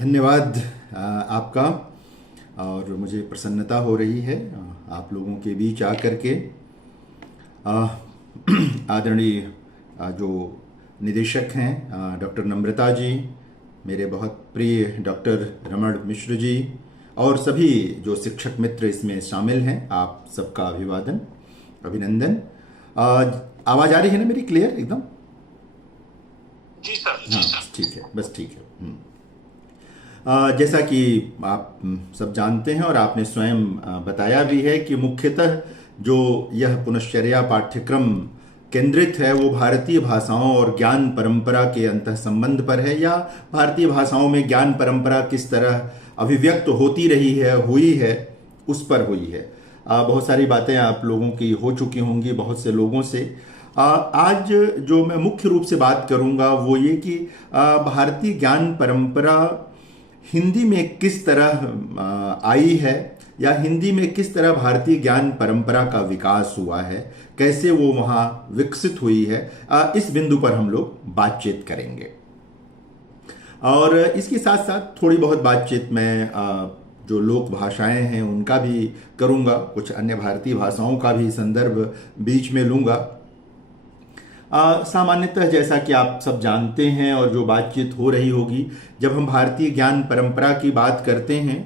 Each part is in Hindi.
धन्यवाद आपका। और मुझे प्रसन्नता हो रही है आप लोगों के बीच आकर के। अ, आदरणीय जो निदेशक हैं डॉक्टर नम्रता जी, मेरे बहुत प्रिय डॉक्टर रमण मिश्र जी और सभी जो शिक्षक मित्र इसमें शामिल हैं, आप सबका अभिवादन अभिनंदन। आवाज़ आ रही है ना मेरी क्लियर एकदम? जी सर। हाँ ठीक है, बस ठीक है। जैसा कि आप सब जानते हैं और आपने स्वयं बताया भी है कि मुख्यतः जो यह पुनश्चर्या पाठ्यक्रम केंद्रित है वो भारतीय भाषाओं और ज्ञान परंपरा के अंतः संबंध पर है, या भारतीय भाषाओं में ज्ञान परंपरा किस तरह अभिव्यक्त होती रही है, हुई है, उस पर हुई है। बहुत सारी बातें आप लोगों की हो चुकी होंगी बहुत से लोगों से। आज जो मैं मुख्य रूप से बात करूंगा वो ये कि भारतीय ज्ञान परंपरा हिंदी में किस तरह आई है, या हिंदी में किस तरह भारतीय ज्ञान परंपरा का विकास हुआ है, कैसे वो वहाँ विकसित हुई है, इस बिंदु पर हम लोग बातचीत करेंगे। और इसके साथ साथ थोड़ी बहुत बातचीत मैं जो लोक भाषाएं हैं उनका भी करूँगा, कुछ अन्य भारतीय भाषाओं का भी संदर्भ बीच में लूँगा। सामान्यतः जैसा कि आप सब जानते हैं और जो बातचीत हो रही होगी, जब हम भारतीय ज्ञान परंपरा की बात करते हैं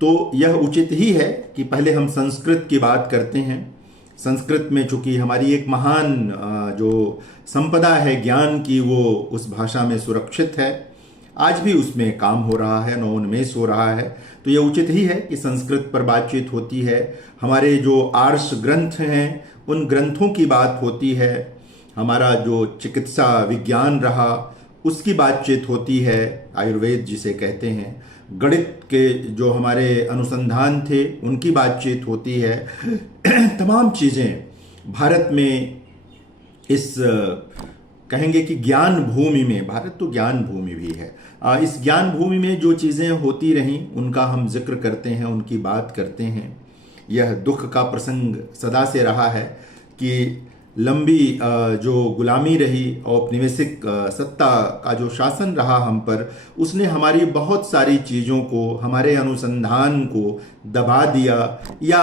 तो यह उचित ही है कि पहले हम संस्कृत की बात करते हैं। संस्कृत में चूंकि हमारी एक महान जो संपदा है ज्ञान की, वो उस भाषा में सुरक्षित है, आज भी उसमें काम हो रहा है, नवोन्मेष हो रहा है, तो यह उचित ही है कि संस्कृत पर बातचीत होती है। हमारे जो आर्ष ग्रंथ हैं उन ग्रंथों की बात होती है, हमारा जो चिकित्सा विज्ञान रहा उसकी बातचीत होती है, आयुर्वेद जिसे कहते हैं, गणित के जो हमारे अनुसंधान थे उनकी बातचीत होती है। तमाम चीज़ें भारत में इस कहेंगे कि ज्ञान भूमि में, भारत तो ज्ञान भूमि भी है, इस ज्ञान भूमि में जो चीज़ें होती रहीं उनका हम जिक्र करते हैं, उनकी बात करते हैं। यह दुख का प्रसंग सदा से रहा है कि लंबी जो गुलामी रही, औपनिवेशिक सत्ता का जो शासन रहा हम पर, उसने हमारी बहुत सारी चीज़ों को, हमारे अनुसंधान को दबा दिया, या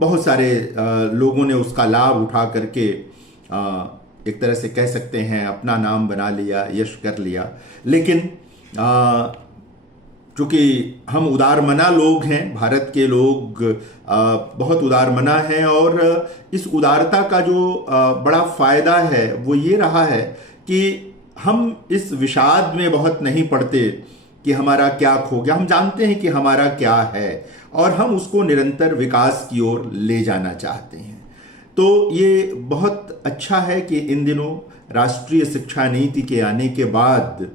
बहुत सारे लोगों ने उसका लाभ उठा करके एक तरह से कह सकते हैं अपना नाम बना लिया, यश कर लिया। लेकिन चूँकि हम उदारमना लोग हैं, भारत के लोग बहुत उदारमना हैं, और इस उदारता का जो बड़ा फायदा है वो ये रहा है कि हम इस विषाद में बहुत नहीं पड़ते कि हमारा क्या खो गया। हम जानते हैं कि हमारा क्या है और हम उसको निरंतर विकास की ओर ले जाना चाहते हैं। तो ये बहुत अच्छा है कि इन दिनों राष्ट्रीय शिक्षा नीति के आने के बाद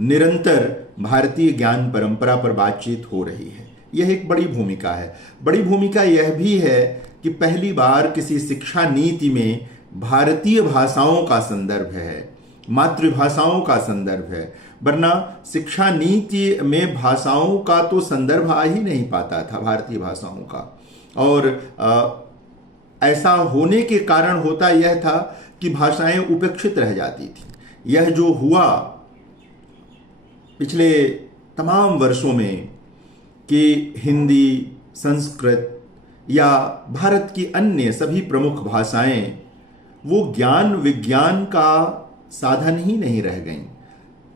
निरंतर भारतीय ज्ञान परंपरा पर बातचीत हो रही है। यह एक बड़ी भूमिका है। बड़ी भूमिका यह भी है कि पहली बार किसी शिक्षा नीति में भारतीय भाषाओं का संदर्भ है, मातृभाषाओं का संदर्भ है, वरना शिक्षा नीति में भाषाओं का तो संदर्भ आ ही नहीं पाता था, भारतीय भाषाओं का। और ऐसा होने के कारण होता यह था कि भाषाएं उपेक्षित रह जाती थी। यह जो हुआ पिछले तमाम वर्षों में कि हिंदी, संस्कृत या भारत की अन्य सभी प्रमुख भाषाएं वो ज्ञान विज्ञान का साधन ही नहीं रह गईं।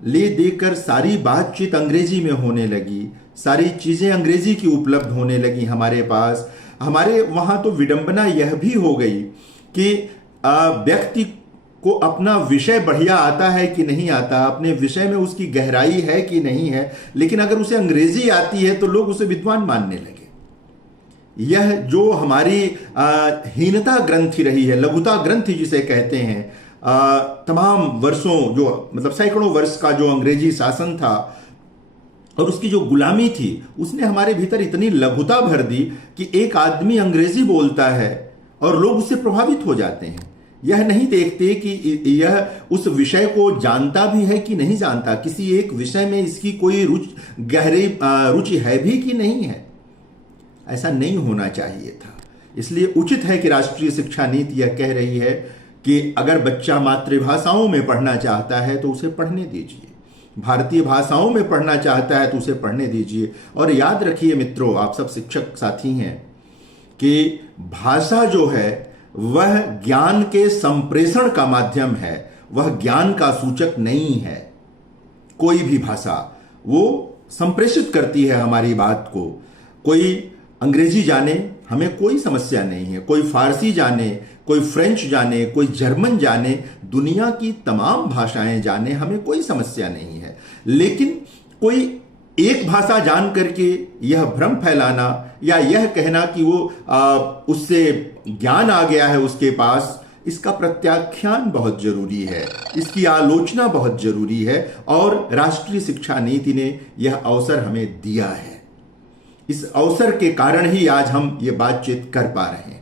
ले देकर सारी बातचीत अंग्रेजी में होने लगी, सारी चीज़ें अंग्रेजी की उपलब्ध होने लगी हमारे पास। हमारे वहाँ तो विडंबना यह भी हो गई कि व्यक्ति को अपना विषय बढ़िया आता है कि नहीं आता, अपने विषय में उसकी गहराई है कि नहीं है, लेकिन अगर उसे अंग्रेजी आती है तो लोग उसे विद्वान मानने लगे। यह जो हमारी हीनता ग्रंथि रही है, लघुता ग्रंथि जिसे कहते हैं, तमाम वर्षों जो मतलब सैकड़ों वर्ष का जो अंग्रेजी शासन था और उसकी जो गुलामी थी, उसने हमारे भीतर इतनी लघुता भर दी कि एक आदमी अंग्रेजी बोलता है और लोग उससे प्रभावित हो जाते हैं। यह नहीं देखते कि यह उस विषय को जानता भी है कि नहीं जानता, किसी एक विषय में इसकी कोई गहरी रुचि है भी कि नहीं है। ऐसा नहीं होना चाहिए था। इसलिए उचित है कि राष्ट्रीय शिक्षा नीति यह कह रही है कि अगर बच्चा मातृभाषाओं में पढ़ना चाहता है तो उसे पढ़ने दीजिए। भारतीय भाषाओं में पढ़ना चाहता है तो उसे पढ़ने दीजिए। और याद रखिए मित्रों, आप सब शिक्षक साथी हैं, कि भाषा जो है वह ज्ञान के संप्रेषण का माध्यम है, वह ज्ञान का सूचक नहीं है। कोई भी भाषा वो संप्रेषित करती है हमारी बात को। कोई अंग्रेजी जाने, हमें कोई समस्या नहीं है, कोई फारसी जाने, कोई फ्रेंच जाने, कोई जर्मन जाने, दुनिया की तमाम भाषाएं जाने, हमें कोई समस्या नहीं है। लेकिन कोई एक भाषा जान करके यह भ्रम फैलाना या यह कहना कि वो उससे ज्ञान आ गया है उसके पास, इसका प्रत्याख्यान बहुत जरूरी है, इसकी आलोचना बहुत जरूरी है। और राष्ट्रीय शिक्षा नीति ने यह अवसर हमें दिया है। इस अवसर के कारण ही आज हम ये बातचीत कर पा रहे हैं।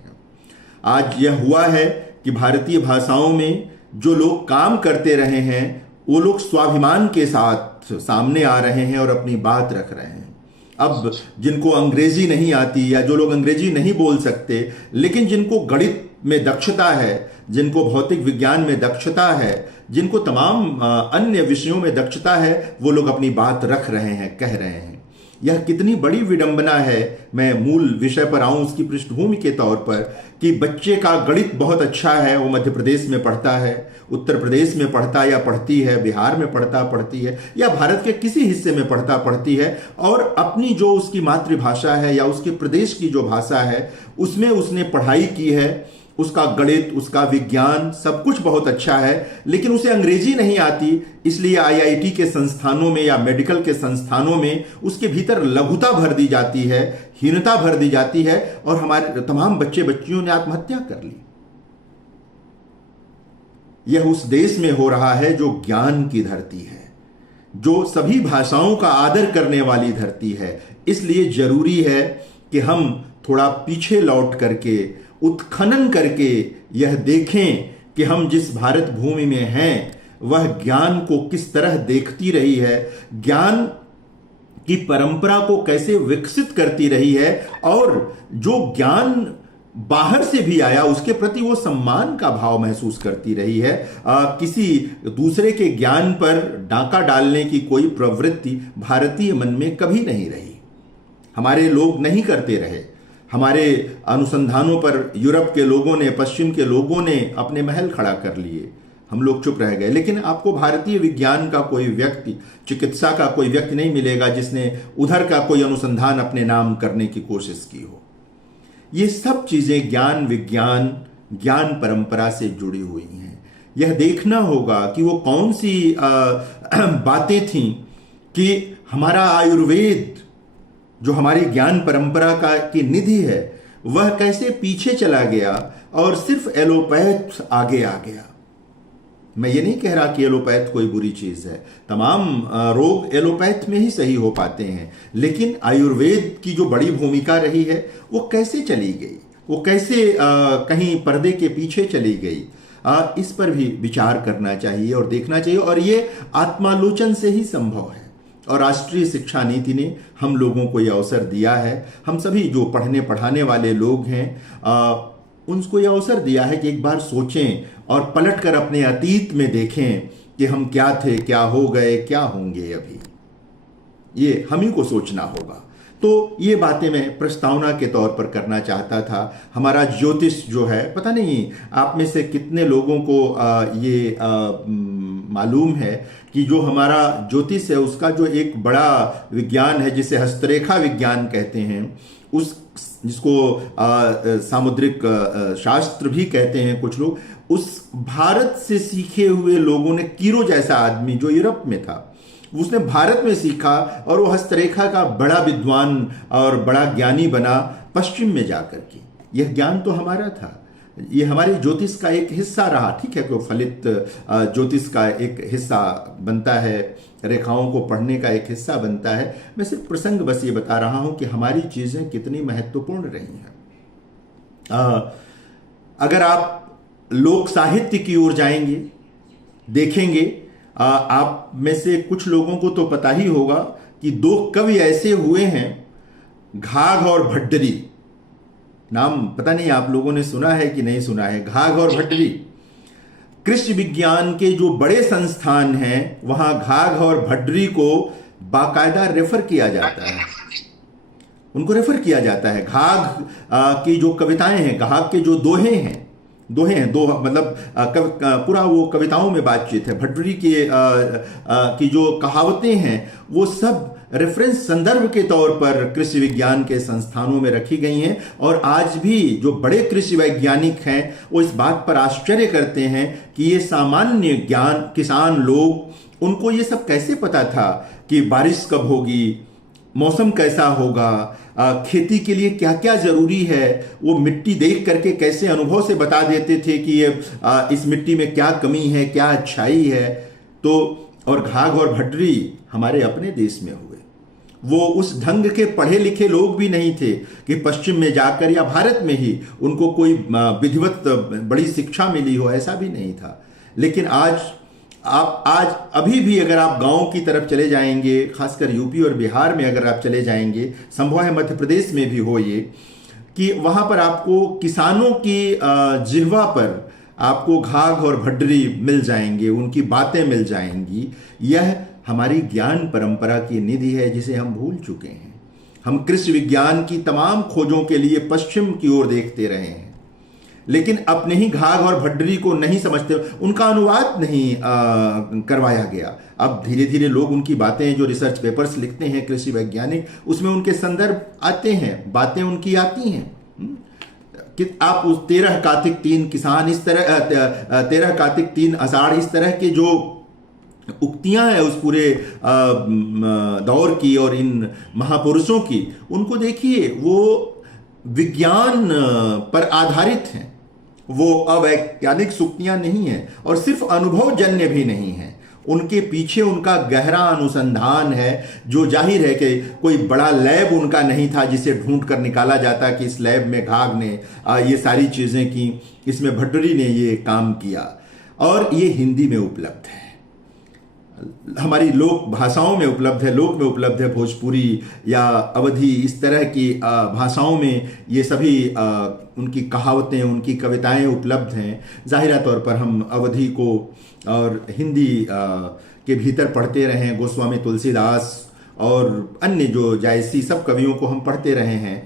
आज यह हुआ है कि भारतीय भाषाओं में जो लोग काम करते रहे हैं वो लोग स्वाभिमान के साथ सामने आ रहे हैं और अपनी बात रख रहे हैं। अब जिनको अंग्रेजी नहीं आती या जो लोग अंग्रेजी नहीं बोल सकते, लेकिन जिनको गणित में दक्षता है, जिनको भौतिक विज्ञान में दक्षता है, जिनको तमाम अन्य विषयों में दक्षता है, वो लोग अपनी बात रख रहे हैं, कह रहे हैं। यह कितनी बड़ी विडंबना है। मैं मूल विषय पर आऊं उसकी पृष्ठभूमि के तौर पर, कि बच्चे का गणित बहुत अच्छा है, वो मध्य प्रदेश में पढ़ता है, उत्तर प्रदेश में पढ़ता या पढ़ती है, बिहार में पढ़ती है, या भारत के किसी हिस्से में पढ़ती है, और अपनी जो उसकी मातृभाषा है या उसके प्रदेश की जो भाषा है उसमें उसने पढ़ाई की है, उसका गणित, उसका विज्ञान सब कुछ बहुत अच्छा है, लेकिन उसे अंग्रेजी नहीं आती, इसलिए आईआईटी के संस्थानों में या मेडिकल के संस्थानों में उसके भीतर लघुता भर दी जाती है, हीनता भर दी जाती है, और हमारे तमाम बच्चे बच्चियों ने आत्महत्या कर ली। यह उस देश में हो रहा है जो ज्ञान की धरती है, जो सभी भाषाओं का आदर करने वाली धरती है। इसलिए जरूरी है कि हम थोड़ा पीछे लौट करके उत्खनन करके यह देखें कि हम जिस भारत भूमि में हैं वह ज्ञान को किस तरह देखती रही है, ज्ञान की परंपरा को कैसे विकसित करती रही है, और जो ज्ञान बाहर से भी आया उसके प्रति वो सम्मान का भाव महसूस करती रही है। किसी दूसरे के ज्ञान पर डाका डालने की कोई प्रवृत्ति भारतीय मन में कभी नहीं रही। हमारे लोग नहीं करते रहे। हमारे अनुसंधानों पर यूरोप के लोगों ने, पश्चिम के लोगों ने अपने महल खड़ा कर लिए, हम लोग चुप रह गए। लेकिन आपको भारतीय विज्ञान का कोई व्यक्ति, चिकित्सा का कोई व्यक्ति नहीं मिलेगा जिसने उधर का कोई अनुसंधान अपने नाम करने की कोशिश की हो। ये सब चीजें ज्ञान विज्ञान, ज्ञान परंपरा से जुड़ी हुई हैं। यह देखना होगा कि वो कौन सी बातें थीं कि हमारा आयुर्वेद, जो हमारी ज्ञान परंपरा का की निधि है, वह कैसे पीछे चला गया और सिर्फ एलोपैथ आगे आ गया। मैं ये नहीं कह रहा कि एलोपैथ कोई बुरी चीज है, तमाम रोग एलोपैथ में ही सही हो पाते हैं, लेकिन आयुर्वेद की जो बड़ी भूमिका रही है वो कैसे चली गई, वो कैसे कहीं पर्दे के पीछे चली गई, इस पर भी विचार करना चाहिए और देखना चाहिए। और ये आत्मालोचन से ही संभव है। और राष्ट्रीय शिक्षा नीति ने हम लोगों को यह अवसर दिया है, हम सभी जो पढ़ने पढ़ाने वाले लोग हैं उनको यह अवसर दिया है कि एक बार सोचें और पलटकर अपने अतीत में देखें कि हम क्या थे, क्या हो गए, क्या होंगे अभी। ये हम ही को सोचना होगा। तो ये बातें मैं प्रस्तावना के तौर पर करना चाहता था। हमारा ज्योतिष जो है, पता नहीं आप में से कितने लोगों को ये मालूम है कि जो हमारा ज्योतिष है उसका जो एक बड़ा विज्ञान है जिसे हस्तरेखा विज्ञान कहते हैं, उस जिसको सामुद्रिक शास्त्र भी कहते हैं कुछ लोग, उस भारत से सीखे हुए लोगों ने, कीरो जैसा आदमी जो यूरोप में था, उसने भारत में सीखा और वो हस्तरेखा का बड़ा विद्वान और बड़ा ज्ञानी बना पश्चिम में जाकर के। यह ज्ञान तो हमारा था, ये हमारे ज्योतिष का एक हिस्सा रहा। ठीक है कि फलित ज्योतिष का एक हिस्सा बनता है, रेखाओं को पढ़ने का एक हिस्सा बनता है। मैं सिर्फ प्रसंग बस ये बता रहा हूं कि हमारी चीजें कितनी महत्वपूर्ण रही हैं। अगर आप लोक साहित्य की ओर जाएंगे, देखेंगे, आप में से कुछ लोगों को तो पता ही होगा कि दो कवि ऐसे हुए हैं, घाघ और भट्टरी। नाम पता नहीं आप लोगों ने सुना है कि नहीं सुना है, घाघ और भट्टरी। कृषि विज्ञान के जो बड़े संस्थान हैं वहां घाघ और भड्डरी को बाकायदा रेफर किया जाता है, उनको रेफर किया जाता है। घाघ की जो कविताएं हैं, घाघ के जो दोहे हैं, दो मतलब पूरा वो कविताओं में बातचीत है। भड्डरी की जो कहावतें हैं वो सब रेफरेंस संदर्भ के तौर पर कृषि विज्ञान के संस्थानों में रखी गई हैं। और आज भी जो बड़े कृषि वैज्ञानिक हैं वो इस बात पर आश्चर्य करते हैं कि ये सामान्य ज्ञान किसान लोग, उनको ये सब कैसे पता था कि बारिश कब होगी, मौसम कैसा होगा, खेती के लिए क्या क्या जरूरी है। वो मिट्टी देख करके कैसे अनुभव से बता देते थे कि ये इस मिट्टी में क्या कमी है, क्या अच्छाई है। तो और घाघ और भड्डरी हमारे अपने देश में हुए। वो उस ढंग के पढ़े लिखे लोग भी नहीं थे कि पश्चिम में जाकर या भारत में ही उनको कोई विधिवत बड़ी शिक्षा मिली हो, ऐसा भी नहीं था। लेकिन आज अभी भी अगर आप गांव की तरफ चले जाएंगे, खासकर यूपी और बिहार में अगर आप चले जाएंगे, संभव है मध्य प्रदेश में भी हो ये, कि वहां पर आपको किसानों की जिह्वा पर आपको घाघ और भड्डरी मिल जाएंगे, उनकी बातें मिल जाएंगी। यह हमारी ज्ञान परंपरा की निधि है जिसे हम भूल चुके हैं। हम कृषि विज्ञान की तमाम खोजों के लिए पश्चिम की ओर देखते रहे हैं, लेकिन अपने ही घाघ और भड्डरी को नहीं समझते, उनका अनुवाद नहीं करवाया गया। अब धीरे धीरे लोग उनकी बातें, जो रिसर्च पेपर्स लिखते हैं कृषि वैज्ञानिक, उसमें उनके संदर्भ आते हैं, बातें उनकी आती हैं कि आप उस 13 कार्तिक 3 किसान, इस तरह 13 कार्तिक 3 आषाढ़, इस तरह के जो उक्तियां हैं उस पूरे दौर की और इन महापुरुषों की, उनको देखिए, वो विज्ञान पर आधारित हैं, वो अवैज्ञानिक सूक्तियां नहीं हैं और सिर्फ अनुभवजन्य भी नहीं हैं। उनके पीछे उनका गहरा अनुसंधान है, जो जाहिर है कि कोई बड़ा लैब उनका नहीं था जिसे ढूंढ कर निकाला जाता कि इस लैब में घाघ ने ये सारी चीजें की, इसमें भड्डरी ने ये काम किया। और ये हिंदी में उपलब्ध है, हमारी लोक भाषाओं में उपलब्ध है, लोक में उपलब्ध है, भोजपुरी या अवधी, इस तरह की भाषाओं में ये सभी उनकी कहावतें, उनकी कविताएं उपलब्ध हैं। ज़ाहिरा तौर पर हम अवधी को और हिंदी के भीतर पढ़ते रहे हैं, गोस्वामी तुलसीदास और अन्य जो जायसी, सब कवियों को हम पढ़ते रहे हैं।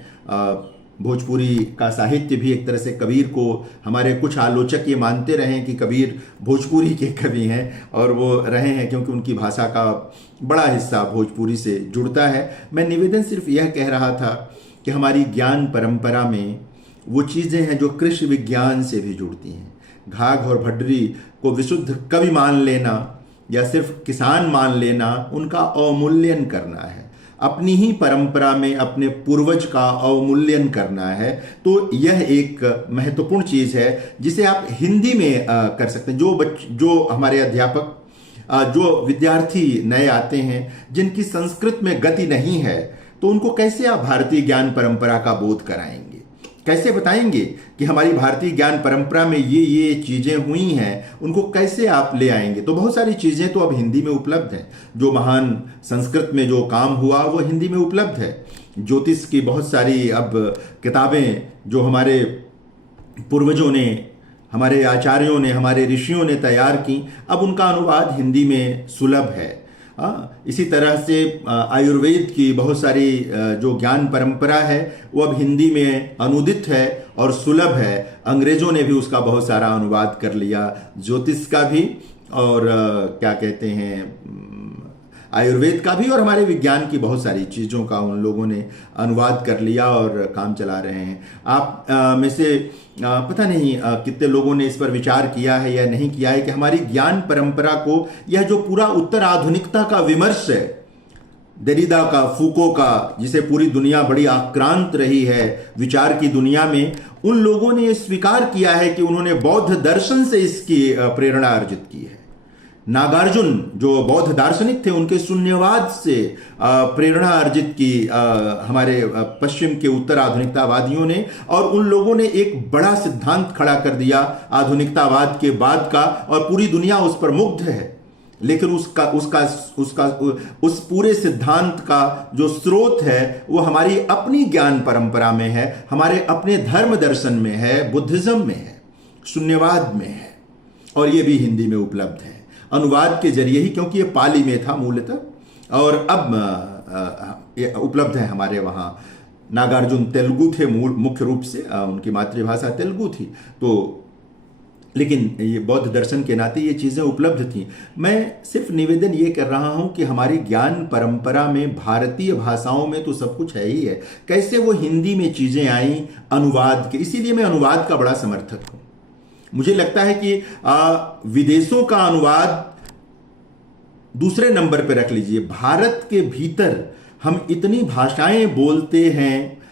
भोजपुरी का साहित्य भी एक तरह से कबीर को, हमारे कुछ आलोचक ये मानते रहे कि कबीर भोजपुरी के कवि हैं, और वो रहे हैं क्योंकि उनकी भाषा का बड़ा हिस्सा भोजपुरी से जुड़ता है। मैं निवेदन सिर्फ यह कह रहा था कि हमारी ज्ञान परंपरा में वो चीज़ें हैं जो कृषि विज्ञान से भी जुड़ती हैं। घाघ और भड्डरी को विशुद्ध कवि मान लेना या सिर्फ किसान मान लेना, उनका अवमूल्यन करना है, अपनी ही परंपरा में अपने पूर्वज का अवमूल्यन करना है। तो यह एक महत्वपूर्ण चीज़ है जिसे आप हिंदी में कर सकते हैं। जो हमारे अध्यापक, जो विद्यार्थी नए आते हैं जिनकी संस्कृत में गति नहीं है, तो उनको कैसे आप भारतीय ज्ञान परंपरा का बोध कराएंगे, कैसे बताएंगे कि हमारी भारतीय ज्ञान परंपरा में ये चीज़ें हुई हैं, उनको कैसे आप ले आएंगे। तो बहुत सारी चीज़ें तो अब हिंदी में उपलब्ध हैं। जो महान संस्कृत में जो काम हुआ वो हिंदी में उपलब्ध है। ज्योतिष की बहुत सारी अब किताबें जो हमारे पूर्वजों ने, हमारे आचार्यों ने, हमारे ऋषियों ने तैयार की, अब उनका अनुवाद हिंदी में सुलभ है। इसी तरह से आयुर्वेद की बहुत सारी जो ज्ञान परंपरा है वो अब हिंदी में अनुदित है और सुलभ है। अंग्रेजों ने भी उसका बहुत सारा अनुवाद कर लिया, ज्योतिष का भी और क्या कहते हैं आयुर्वेद का भी, और हमारे विज्ञान की बहुत सारी चीज़ों का उन लोगों ने अनुवाद कर लिया और काम चला रहे हैं। आप में से पता नहीं कितने लोगों ने इस पर विचार किया है या नहीं किया है कि हमारी ज्ञान परंपरा को, यह जो पूरा उत्तर आधुनिकता का विमर्श है, देरिदा का, फूको का, जिसे पूरी दुनिया बड़ी आक्रांत रही है विचार की दुनिया में, उन लोगों ने स्वीकार किया है कि उन्होंने बौद्ध दर्शन से इसकी प्रेरणा अर्जित की है। नागार्जुन जो बौद्ध दार्शनिक थे, उनके शून्यवाद से प्रेरणा अर्जित की हमारे पश्चिम के उत्तर आधुनिकतावादियों ने, और उन लोगों ने एक बड़ा सिद्धांत खड़ा कर दिया आधुनिकतावाद के बाद का, और पूरी दुनिया उस पर मुग्ध है। लेकिन उस पूरे सिद्धांत का जो स्रोत है वो हमारी अपनी ज्ञान परंपरा में है, हमारे अपने धर्म दर्शन में है, बुद्धिज्म में है, शून्यवाद में है। और ये भी हिंदी में उपलब्ध है अनुवाद के जरिए ही, क्योंकि ये पाली में था मूलतः और अब ये उपलब्ध है हमारे वहाँ। नागार्जुन तेलुगु थे मुख्य रूप से, उनकी मातृभाषा तेलुगु थी, तो लेकिन ये बौद्ध दर्शन के नाते ये चीज़ें उपलब्ध थी। मैं सिर्फ निवेदन ये कर रहा हूँ कि हमारी ज्ञान परंपरा में भारतीय भाषाओं में तो सब कुछ है ही है, कैसे वो हिंदी में चीज़ें आई अनुवाद के, इसीलिए मैं अनुवाद का बड़ा समर्थक हूँ। मुझे लगता है कि विदेशों का अनुवाद दूसरे नंबर पर रख लीजिए। भारत के भीतर हम इतनी भाषाएं बोलते हैं,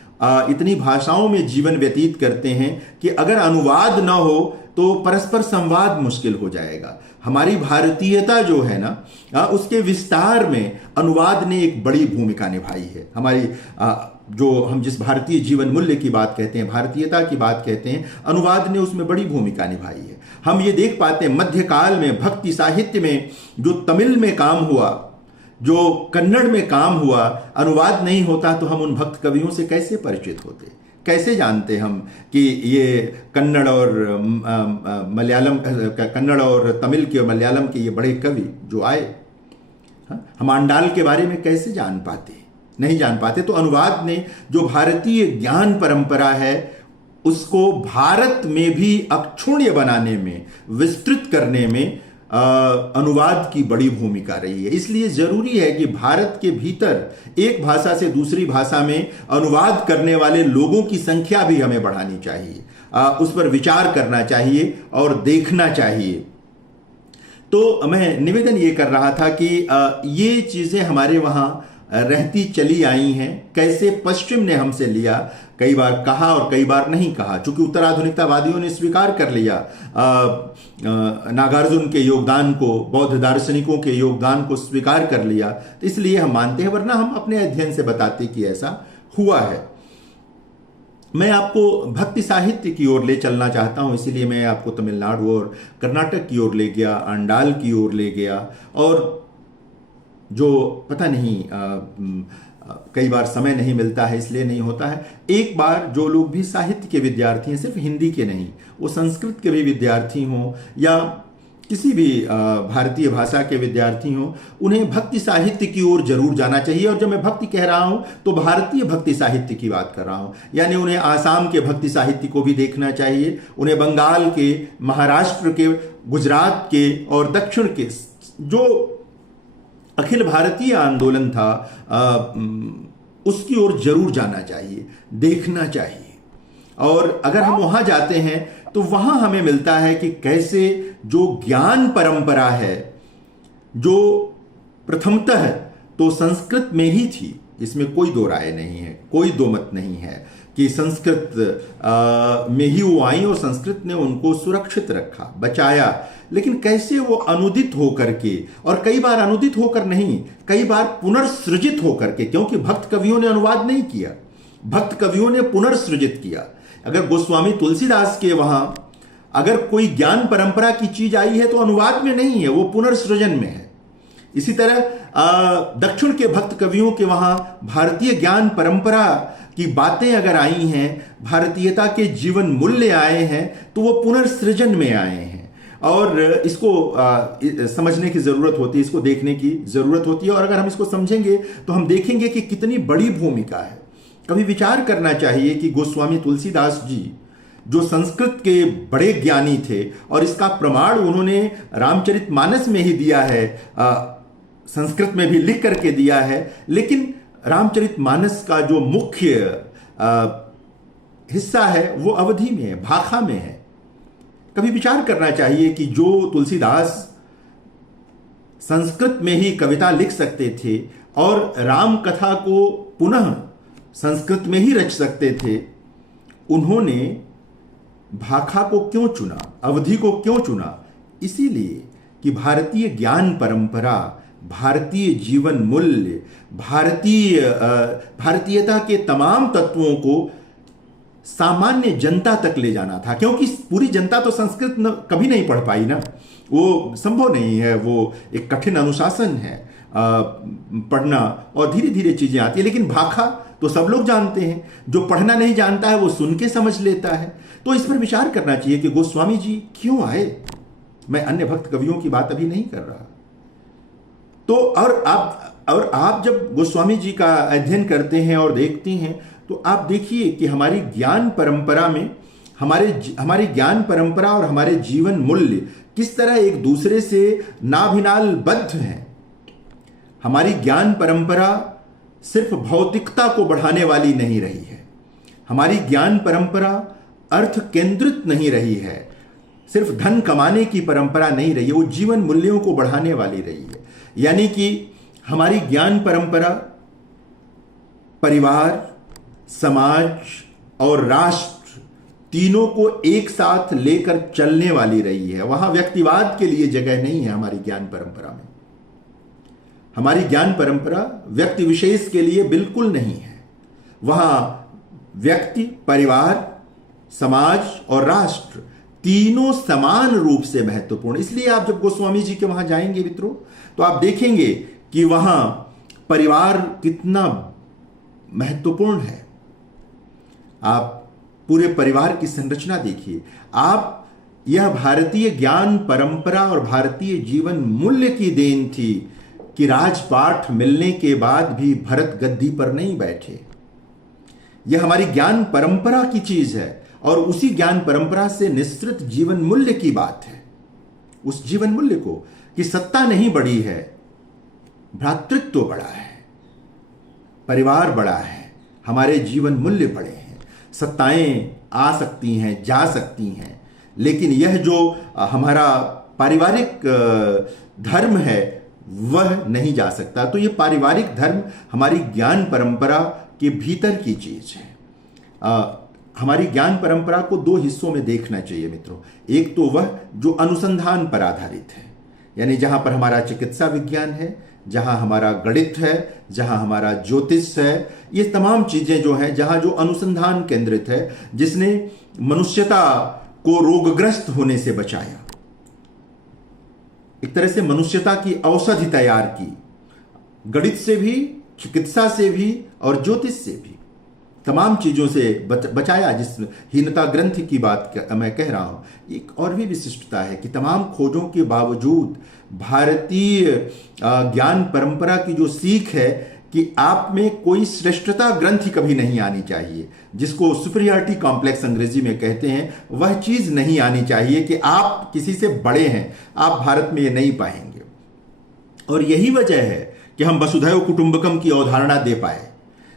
इतनी भाषाओं में जीवन व्यतीत करते हैं कि अगर अनुवाद न हो तो परस्पर संवाद मुश्किल हो जाएगा। हमारी भारतीयता जो है ना, उसके विस्तार में अनुवाद ने एक बड़ी भूमिका निभाई है। हमारी जो हम जिस भारतीय जीवन मूल्य की बात कहते हैं, भारतीयता की बात कहते हैं, अनुवाद ने उसमें बड़ी भूमिका निभाई है। हम ये देख पाते हैं मध्यकाल में भक्ति साहित्य में जो तमिल में काम हुआ, जो कन्नड़ में काम हुआ, अनुवाद नहीं होता तो हम उन भक्त कवियों से कैसे परिचित होते, कैसे जानते हम कि ये कन्नड़ और मलयालम, कन्नड़ और तमिल के और मलयालम के ये बड़े कवि जो आए, हम आंडाल के बारे में कैसे जान पाते, नहीं जान पाते। तो अनुवाद ने जो भारतीय ज्ञान परंपरा है उसको भारत में भी अक्षुण्य बनाने में, विस्तृत करने में अनुवाद की बड़ी भूमिका रही है। इसलिए जरूरी है कि भारत के भीतर एक भाषा से दूसरी भाषा में अनुवाद करने वाले लोगों की संख्या भी हमें बढ़ानी चाहिए, उस पर विचार करना चाहिए और देखना चाहिए। तो मैं निवेदन ये कर रहा था कि ये चीजें हमारे वहां रहती चली आई हैं, कैसे पश्चिम ने हमसे लिया, कई बार कहा और कई बार नहीं कहा। चूंकि उत्तराधुनिकतावादियों ने स्वीकार कर लिया नागार्जुन के योगदान को, बौद्ध दार्शनिकों के योगदान को स्वीकार कर लिया, तो इसलिए हम मानते हैं, वरना हम अपने अध्ययन से बताते कि ऐसा हुआ है। मैं आपको भक्ति साहित्य की ओर ले चलना चाहता हूं, इसीलिए मैं आपको तमिलनाडु और कर्नाटक की ओर ले गया, अंडाल की ओर ले गया। और जो पता नहीं कई बार समय नहीं मिलता है इसलिए नहीं होता है, एक बार जो लोग भी साहित्य के विद्यार्थी हैं, सिर्फ हिंदी के नहीं, वो संस्कृत के भी विद्यार्थी हों या किसी भी भारतीय भाषा के विद्यार्थी हों, उन्हें भक्ति साहित्य की ओर जरूर जाना चाहिए। और जब मैं भक्ति कह रहा हूं तो भारतीय भक्ति साहित्य की बात कर रहा हूं, यानी उन्हें आसाम के भक्ति साहित्य को भी देखना चाहिए, उन्हें बंगाल के, महाराष्ट्र के, गुजरात के और दक्षिण के जो अखिल भारतीय आंदोलन था उसकी ओर जरूर जाना चाहिए, देखना चाहिए। और अगर हम वहां जाते हैं तो वहां हमें मिलता है कि कैसे जो ज्ञान परंपरा है, जो प्रथमतः तो संस्कृत में ही थी, इसमें कोई दो राय नहीं है, कोई दो मत नहीं है कि संस्कृत में ही वो आई और संस्कृत ने उनको सुरक्षित रखा, बचाया। लेकिन कैसे वो अनुदित होकर के, और कई बार अनुदित होकर नहीं, कई बार पुनर्सृजित होकर के, क्योंकि भक्त कवियों ने अनुवाद नहीं किया, भक्त कवियों ने पुनर्सृजित किया। अगर गोस्वामी तुलसीदास के वहां अगर कोई ज्ञान परंपरा की चीज आई है तो अनुवाद में नहीं है, वो पुनर्सृजन में है। इसी तरह दक्षिण के भक्त कवियों के वहां भारतीय ज्ञान परंपरा की बातें अगर आई हैं, भारतीयता के जीवन मूल्य आए हैं, तो वो पुनर्सृजन में आए हैं। और इसको समझने की जरूरत होती है, इसको देखने की जरूरत होती है। और अगर हम इसको समझेंगे तो हम देखेंगे कि कितनी बड़ी भूमिका है। कभी विचार करना चाहिए कि गोस्वामी तुलसीदास जी जो संस्कृत के बड़े ज्ञानी थे, और इसका प्रमाण उन्होंने रामचरितमानस में ही दिया है, संस्कृत में भी लिख करके दिया है, लेकिन रामचरितमानस का जो मुख्य हिस्सा है वो अवधि में है, भाखा में है। कभी विचार करना चाहिए कि जो तुलसीदास संस्कृत में ही कविता लिख सकते थे और राम कथा को पुनः संस्कृत में ही रच सकते थे, उन्होंने भाखा को क्यों चुना, अवधि को क्यों चुना? इसीलिए कि भारतीय ज्ञान परंपरा, भारतीय जीवन मूल्य, भारतीयता के तमाम तत्वों को सामान्य जनता तक ले जाना था। क्योंकि पूरी जनता तो संस्कृत कभी नहीं पढ़ पाई ना, वो संभव नहीं है, वो एक कठिन अनुशासन है पढ़ना, और धीरे धीरे चीजें आती है। लेकिन भाखा तो सब लोग जानते हैं, जो पढ़ना नहीं जानता है वो सुन के समझ लेता है। तो इस पर विचार करना चाहिए कि गोस्वामी जी क्यों आए, मैं अन्य भक्त कवियों की बात अभी नहीं कर रहा। तो और आप जब गोस्वामी जी का अध्ययन करते हैं और देखते हैं तो आप देखिए कि हमारी ज्ञान परंपरा में हमारी ज्ञान परंपरा और हमारे जीवन मूल्य किस तरह एक दूसरे से नाभिनाल बद्ध हैं। हमारी ज्ञान परंपरा सिर्फ भौतिकता को बढ़ाने वाली नहीं रही है। हमारी ज्ञान परंपरा अर्थ केंद्रित नहीं रही है, सिर्फ धन कमाने की परंपरा नहीं रही है, वो जीवन मूल्यों को बढ़ाने वाली रही है। यानी कि हमारी ज्ञान परंपरा परिवार, समाज और राष्ट्र तीनों को एक साथ लेकर चलने वाली रही है। वहां व्यक्तिवाद के लिए जगह नहीं है हमारी ज्ञान परंपरा में। हमारी ज्ञान परंपरा व्यक्ति विशेष के लिए बिल्कुल नहीं है। वहां व्यक्ति, परिवार, समाज और राष्ट्र तीनों समान रूप से महत्वपूर्ण। इसलिए आप जब गोस्वामी जी के वहां जाएंगे मित्रों तो आप देखेंगे कि वहां परिवार कितना महत्वपूर्ण है। आप पूरे परिवार की संरचना देखिए। आप यह भारतीय ज्ञान परंपरा और भारतीय जीवन मूल्य की देन थी कि राजपाठ मिलने के बाद भी भरत गद्दी पर नहीं बैठे। यह हमारी ज्ञान परंपरा की चीज है और उसी ज्ञान परंपरा से निश्चित जीवन मूल्य की बात है। उस जीवन मूल्य को कि सत्ता नहीं बढ़ी है, भ्रातृत्व बड़ा है, परिवार बड़ा है, हमारे जीवन मूल्य बड़े हैं। सत्ताएं आ सकती हैं, जा सकती हैं, लेकिन यह जो हमारा पारिवारिक धर्म है वह नहीं जा सकता। तो यह पारिवारिक धर्म हमारी ज्ञान परंपरा के भीतर की चीज है। हमारी ज्ञान परंपरा को दो हिस्सों में देखना चाहिए मित्रों। एक तो वह जो अनुसंधान पर आधारित है, यानी जहां पर हमारा चिकित्सा विज्ञान है, जहां हमारा गणित है, जहां हमारा ज्योतिष है, ये तमाम चीजें जो हैं जहां जो अनुसंधान केंद्रित है, जिसने मनुष्यता को रोगग्रस्त होने से बचाया, एक तरह से मनुष्यता की औषधि तैयार की, गणित से भी, चिकित्सा से भी और ज्योतिष से भी, तमाम चीजों से बचाया। जिस हीनता ग्रंथि की बात मैं कह रहा हूं, एक और भी विशिष्टता है कि तमाम खोजों के बावजूद भारतीय ज्ञान परंपरा की जो सीख है कि आप में कोई श्रेष्ठता ग्रंथि कभी नहीं आनी चाहिए, जिसको सुपीरियरिटी कॉम्प्लेक्स अंग्रेजी में कहते हैं, वह चीज नहीं आनी चाहिए कि आप किसी से बड़े हैं। आप भारत में ये नहीं पाएंगे। और यही वजह है कि हम वसुधैव कुटुंबकम की अवधारणा दे पाए।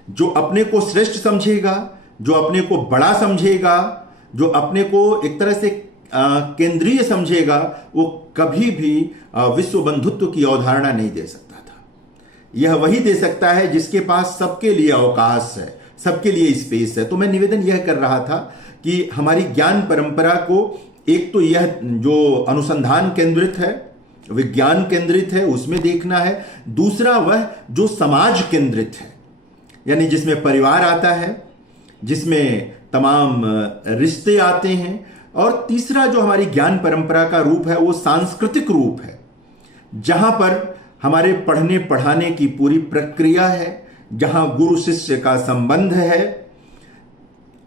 जो अपने को श्रेष्ठ समझेगा, जो अपने को बड़ा समझेगा, जो अपने को एक तरह से केंद्रीय समझेगा, वो कभी भी विश्व बंधुत्व की अवधारणा नहीं दे सकता था। यह वही दे सकता है जिसके पास सबके लिए अवकाश है, सबके लिए स्पेस है। तो मैं निवेदन यह कर रहा था कि हमारी ज्ञान परंपरा को एक तो यह जो अनुसंधान केंद्रित है, विज्ञान केंद्रित है, उसमें देखना है। दूसरा वह जो समाज केंद्रित है, यानी जिसमें परिवार आता है, जिसमें तमाम रिश्ते आते हैं। और तीसरा जो हमारी ज्ञान परंपरा का रूप है वो सांस्कृतिक रूप है, जहां पर हमारे पढ़ने पढ़ाने की पूरी प्रक्रिया है, जहां गुरु शिष्य का संबंध है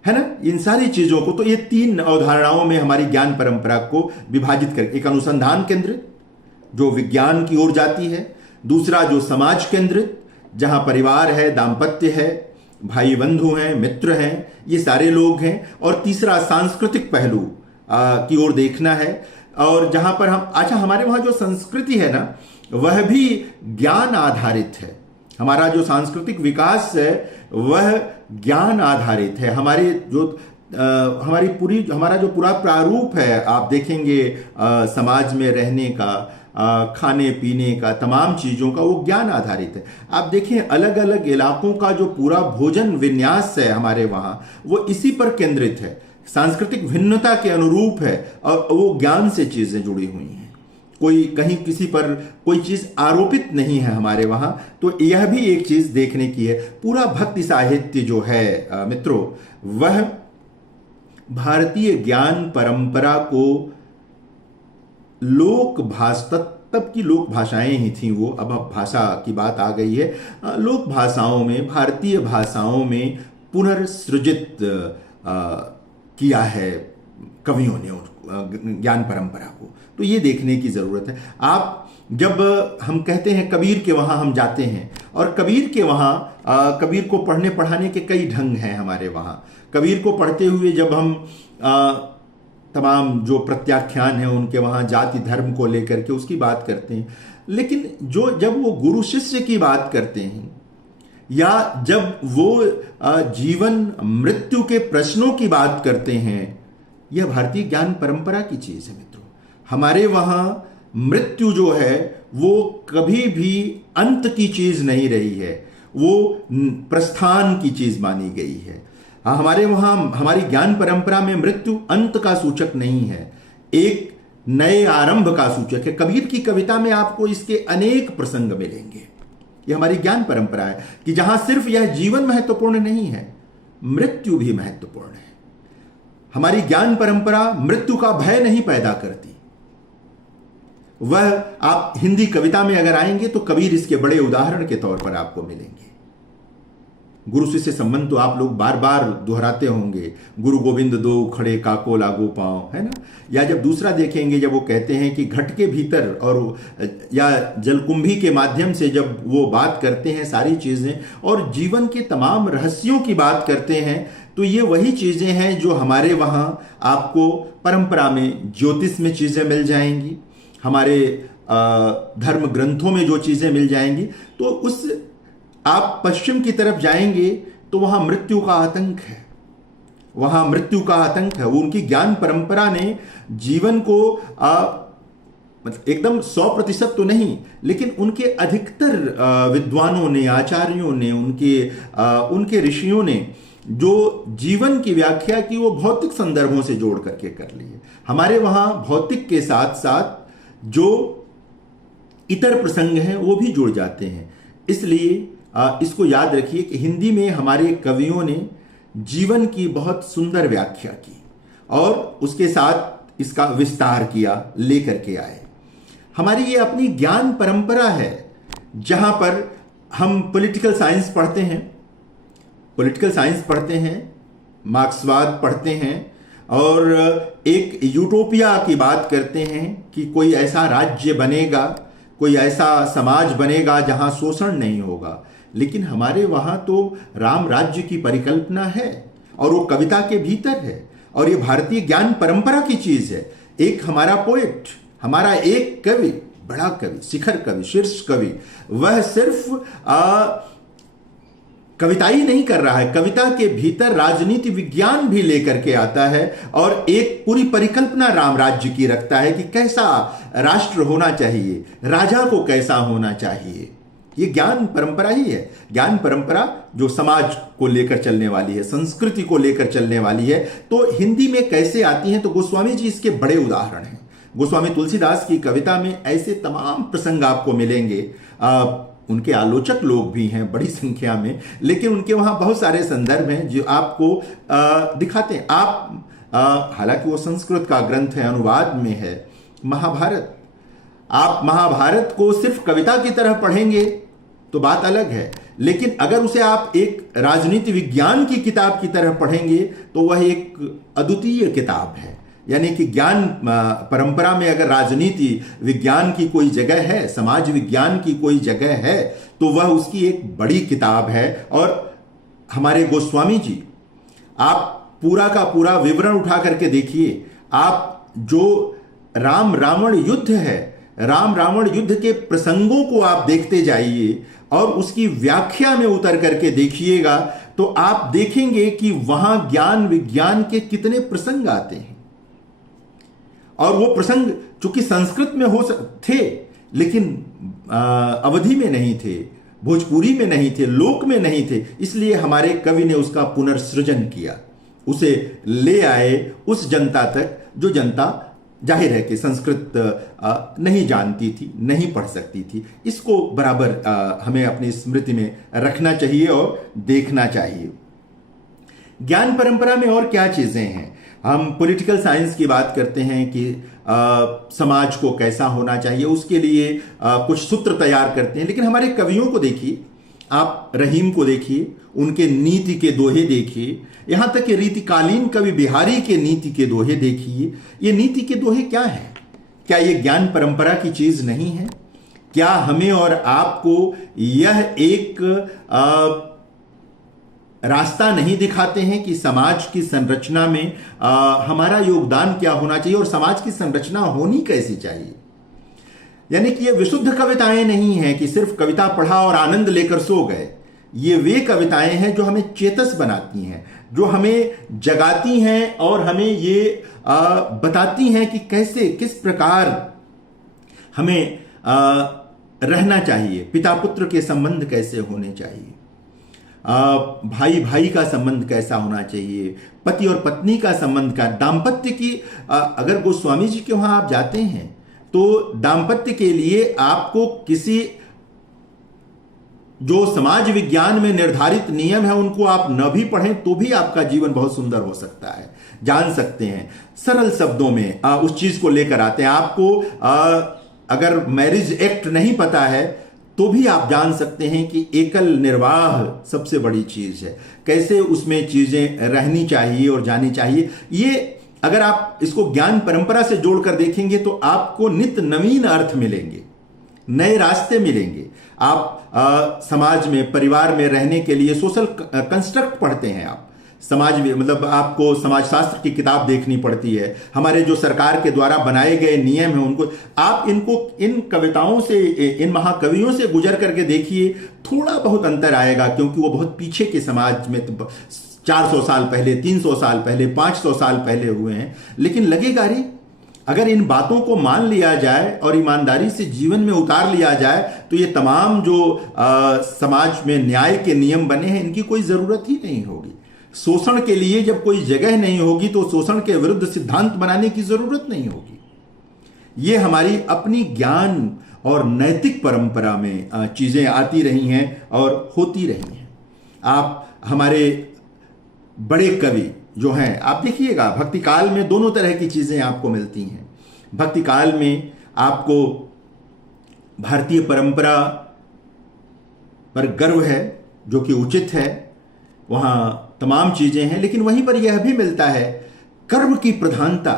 ना। इन सारी चीजों को, तो ये तीन अवधारणाओं में हमारी ज्ञान परंपरा को विभाजित करके, एक अनुसंधान केंद्रित जो विज्ञान की ओर जाती है, दूसरा जो समाज केंद्रित जहां परिवार है, दाम्पत्य है, भाई बंधु हैं, मित्र हैं, ये सारे लोग हैं, और तीसरा सांस्कृतिक पहलू की ओर देखना है। और जहां पर हमारे वहां जो संस्कृति है ना, वह भी ज्ञान आधारित है। हमारा जो सांस्कृतिक विकास है वह ज्ञान आधारित है। हमारा जो पूरा प्रारूप है, आप देखेंगे समाज में रहने का, खाने पीने का, तमाम चीजों का, वो ज्ञान आधारित है। आप देखें अलग अलग इलाकों का जो पूरा भोजन विन्यास है हमारे वहां, वो इसी पर केंद्रित है, सांस्कृतिक भिन्नता के अनुरूप है, और वो ज्ञान से चीजें जुड़ी हुई हैं। कोई कहीं किसी पर कोई चीज आरोपित नहीं है हमारे वहां। तो यह भी एक चीज देखने की है। पूरा भक्ति साहित्य जो है मित्रों, वह भारतीय ज्ञान परंपरा को लोक भाषा, तब की लोक भाषाएं ही थी वो, अब भाषा की बात आ गई है, लोक भाषाओं में, भारतीय भाषाओं में पुनर्सृजित किया है कवियों ने ज्ञान परंपरा को। तो ये देखने की ज़रूरत है। आप जब हम कहते हैं कबीर के वहाँ हम जाते हैं, और कबीर के वहाँ कबीर को पढ़ने पढ़ाने के कई ढंग हैं हमारे वहाँ। कबीर को पढ़ते हुए जब हम तमाम जो प्रत्याख्यान हैं उनके वहाँ जाति धर्म को लेकर के उसकी बात करते हैं, लेकिन जब वो गुरु शिष्य की बात करते हैं, या जब वो जीवन मृत्यु के प्रश्नों की बात करते हैं, यह भारतीय ज्ञान परंपरा की चीज है मित्रों। हमारे वहां मृत्यु जो है वो कभी भी अंत की चीज नहीं रही है, वो प्रस्थान की चीज मानी गई है। हमारे वहां हमारी ज्ञान परंपरा में मृत्यु अंत का सूचक नहीं है, एक नए आरंभ का सूचक है। कबीर की कविता में आपको इसके अनेक प्रसंग मिलेंगे। यह हमारी ज्ञान परंपरा है कि जहां सिर्फ यह जीवन महत्वपूर्ण नहीं है, मृत्यु भी महत्वपूर्ण है। हमारी ज्ञान परंपरा मृत्यु का भय नहीं पैदा करती। वह आप हिंदी कविता में अगर आएंगे तो कबीर इसके बड़े उदाहरण के तौर पर आपको मिलेंगे। गुरु शिष्य संबंध तो आप लोग बार बार दोहराते होंगे, गुरु गोविंद दो खड़े काको लागो पांव, है ना। या जब दूसरा देखेंगे, जब वो कहते हैं कि घट के भीतर और या जलकुंभी के माध्यम से जब वो बात करते हैं सारी चीजें और जीवन के तमाम रहस्यों की बात करते हैं, तो ये वही चीजें हैं जो हमारे वहां आपको परंपरा में ज्योतिष में चीजें मिल जाएंगी, हमारे धर्म ग्रंथों में जो चीजें मिल जाएंगी। तो उस आप पश्चिम की तरफ जाएंगे तो वहां मृत्यु का आतंक है, वहां मृत्यु का आतंक है। वो उनकी ज्ञान परंपरा ने जीवन को मतलब एकदम 100% तो नहीं, लेकिन उनके अधिकतर विद्वानों ने, आचार्यों ने, उनके ऋषियों ने जो जीवन की व्याख्या की वो भौतिक संदर्भों से जोड़ करके कर ली है। हमारे वहां भौतिक के साथ साथ जो इतर प्रसंग हैं वो भी जुड़ जाते हैं। इसलिए इसको याद रखिए कि हिंदी में हमारे कवियों ने जीवन की बहुत सुंदर व्याख्या की और उसके साथ इसका विस्तार किया, लेकर के आए। हमारी ये अपनी ज्ञान परंपरा है जहां पर हम पॉलिटिकल साइंस पढ़ते हैं, मार्क्सवाद पढ़ते हैं और एक यूटोपिया की बात करते हैं कि कोई ऐसा राज्य बनेगा, कोई ऐसा समाज बनेगा जहां शोषण नहीं होगा। लेकिन हमारे वहां तो राम राज्य की परिकल्पना है और वो कविता के भीतर है और ये भारतीय ज्ञान परंपरा की चीज है। एक हमारा पोएट, हमारा एक कवि, बड़ा कवि, शिखर कवि, शीर्ष कवि, वह सिर्फ कविता ही नहीं कर रहा है, कविता के भीतर राजनीति विज्ञान भी लेकर के आता है और एक पूरी परिकल्पना राम राज्य की रखता है कि कैसा राष्ट्र होना चाहिए, राजा को कैसा होना चाहिए। ये ज्ञान परंपरा ही है। ज्ञान परंपरा जो समाज को लेकर चलने वाली है, संस्कृति को लेकर चलने वाली है। तो हिंदी में कैसे आती है, तो गोस्वामी जी इसके बड़े उदाहरण हैं। गोस्वामी तुलसीदास की कविता में ऐसे तमाम प्रसंग आपको मिलेंगे। उनके आलोचक लोग भी हैं बड़ी संख्या में, लेकिन उनके वहां बहुत सारे संदर्भ हैं जो आपको दिखाते हैं। हालांकि वो संस्कृत का ग्रंथ है, अनुवाद में है महाभारत। आप महाभारत को सिर्फ कविता की तरह पढ़ेंगे तो बात अलग है, लेकिन अगर उसे आप एक राजनीति विज्ञान की किताब की तरह पढ़ेंगे तो वह एक अद्वितीय किताब है। यानी कि ज्ञान परंपरा में अगर राजनीति विज्ञान की कोई जगह है, समाज विज्ञान की कोई जगह है, तो वह उसकी एक बड़ी किताब है। और हमारे गोस्वामी जी, आप पूरा का पूरा विवरण उठा करके देखिए। आप जो राम रावण युद्ध है, राम रावण युद्ध के प्रसंगों को आप देखते जाइए और उसकी व्याख्या में उतर करके देखिएगा तो आप देखेंगे कि वहां ज्ञान विज्ञान के कितने प्रसंग आते हैं। और वो प्रसंग चूंकि संस्कृत में थे, लेकिन अवधि में नहीं थे, भोजपुरी में नहीं थे, लोक में नहीं थे, इसलिए हमारे कवि ने उसका पुनर्सृजन किया, उसे ले आए उस जनता तक जो जनता जाहिर है कि संस्कृत नहीं जानती थी, नहीं पढ़ सकती थी। इसको बराबर हमें अपनी स्मृति में रखना चाहिए और देखना चाहिए। ज्ञान परंपरा में और क्या चीजें हैं? हम पॉलिटिकल साइंस की बात करते हैं कि समाज को कैसा होना चाहिए, उसके लिए कुछ सूत्र तैयार करते हैं। लेकिन हमारे कवियों को देखिए, आप रहीम को देखिए, उनके नीति के दोहे देखिए, यहां तक कि रीतिकालीन कवि बिहारी के नीति के दोहे देखिए। ये नीति के दोहे क्या हैं? क्या ये ज्ञान परंपरा की चीज नहीं है? क्या हमें और आपको यह एक रास्ता नहीं दिखाते हैं कि समाज की संरचना में हमारा योगदान क्या होना चाहिए और समाज की संरचना होनी कैसी चाहिए? यानी कि ये विशुद्ध कविताएं नहीं हैं कि सिर्फ कविता पढ़ा और आनंद लेकर सो गए। ये वे कविताएं हैं जो हमें चेतस बनाती हैं, जो हमें जगाती हैं और हमें ये बताती हैं कि कैसे, किस प्रकार हमें रहना चाहिए, पिता पुत्र के संबंध कैसे होने चाहिए, भाई भाई का संबंध कैसा होना चाहिए, पति और पत्नी का संबंध का, दाम्पत्य की अगर गोस्वामी जी के वहां आप जाते हैं तो दाम्पत्य के लिए आपको किसी जो समाज विज्ञान में निर्धारित नियम है उनको आप न भी पढ़ें तो भी आपका जीवन बहुत सुंदर हो सकता है, जान सकते हैं। सरल शब्दों में उस चीज को लेकर आते हैं। आपको अगर मैरिज एक्ट नहीं पता है तो भी आप जान सकते हैं कि एकल निर्वाह सबसे बड़ी चीज है, कैसे उसमें चीजें रहनी चाहिए और जानी चाहिए। ये अगर आप इसको ज्ञान परंपरा से जोड़कर देखेंगे तो आपको नित्य नवीन अर्थ मिलेंगे, नए रास्ते मिलेंगे। आप समाज में, परिवार में रहने के लिए सोशल कंस्ट्रक्ट पढ़ते हैं, आप समाज में, मतलब आपको समाजशास्त्र की किताब देखनी पड़ती है। हमारे जो सरकार के द्वारा बनाए गए नियम हैं उनको आप इन कविताओं से, इन महाकवियों से गुजर करके देखिए, थोड़ा बहुत अंतर आएगा, क्योंकि वो बहुत पीछे के समाज में 400 साल पहले, 300 साल पहले, 500 साल पहले हुए हैं। लेकिन लगेगा रे, अगर इन बातों को मान लिया जाए और ईमानदारी से जीवन में उतार लिया जाए तो ये तमाम जो समाज में न्याय के नियम बने हैं इनकी कोई जरूरत ही नहीं होगी। शोषण के लिए जब कोई जगह नहीं होगी तो शोषण के विरुद्ध सिद्धांत बनाने की जरूरत नहीं होगी। ये हमारी अपनी ज्ञान और नैतिक परंपरा में चीजें आती रही हैं और होती रही हैं। आप हमारे बड़े कवि जो हैं, आप देखिएगा भक्ति काल में दोनों तरह की चीजें आपको मिलती हैं। भक्ति काल में आपको भारतीय परंपरा पर गर्व है, जो कि उचित है, वहां तमाम चीजें हैं, लेकिन वहीं पर यह भी मिलता है कर्म की प्रधानता।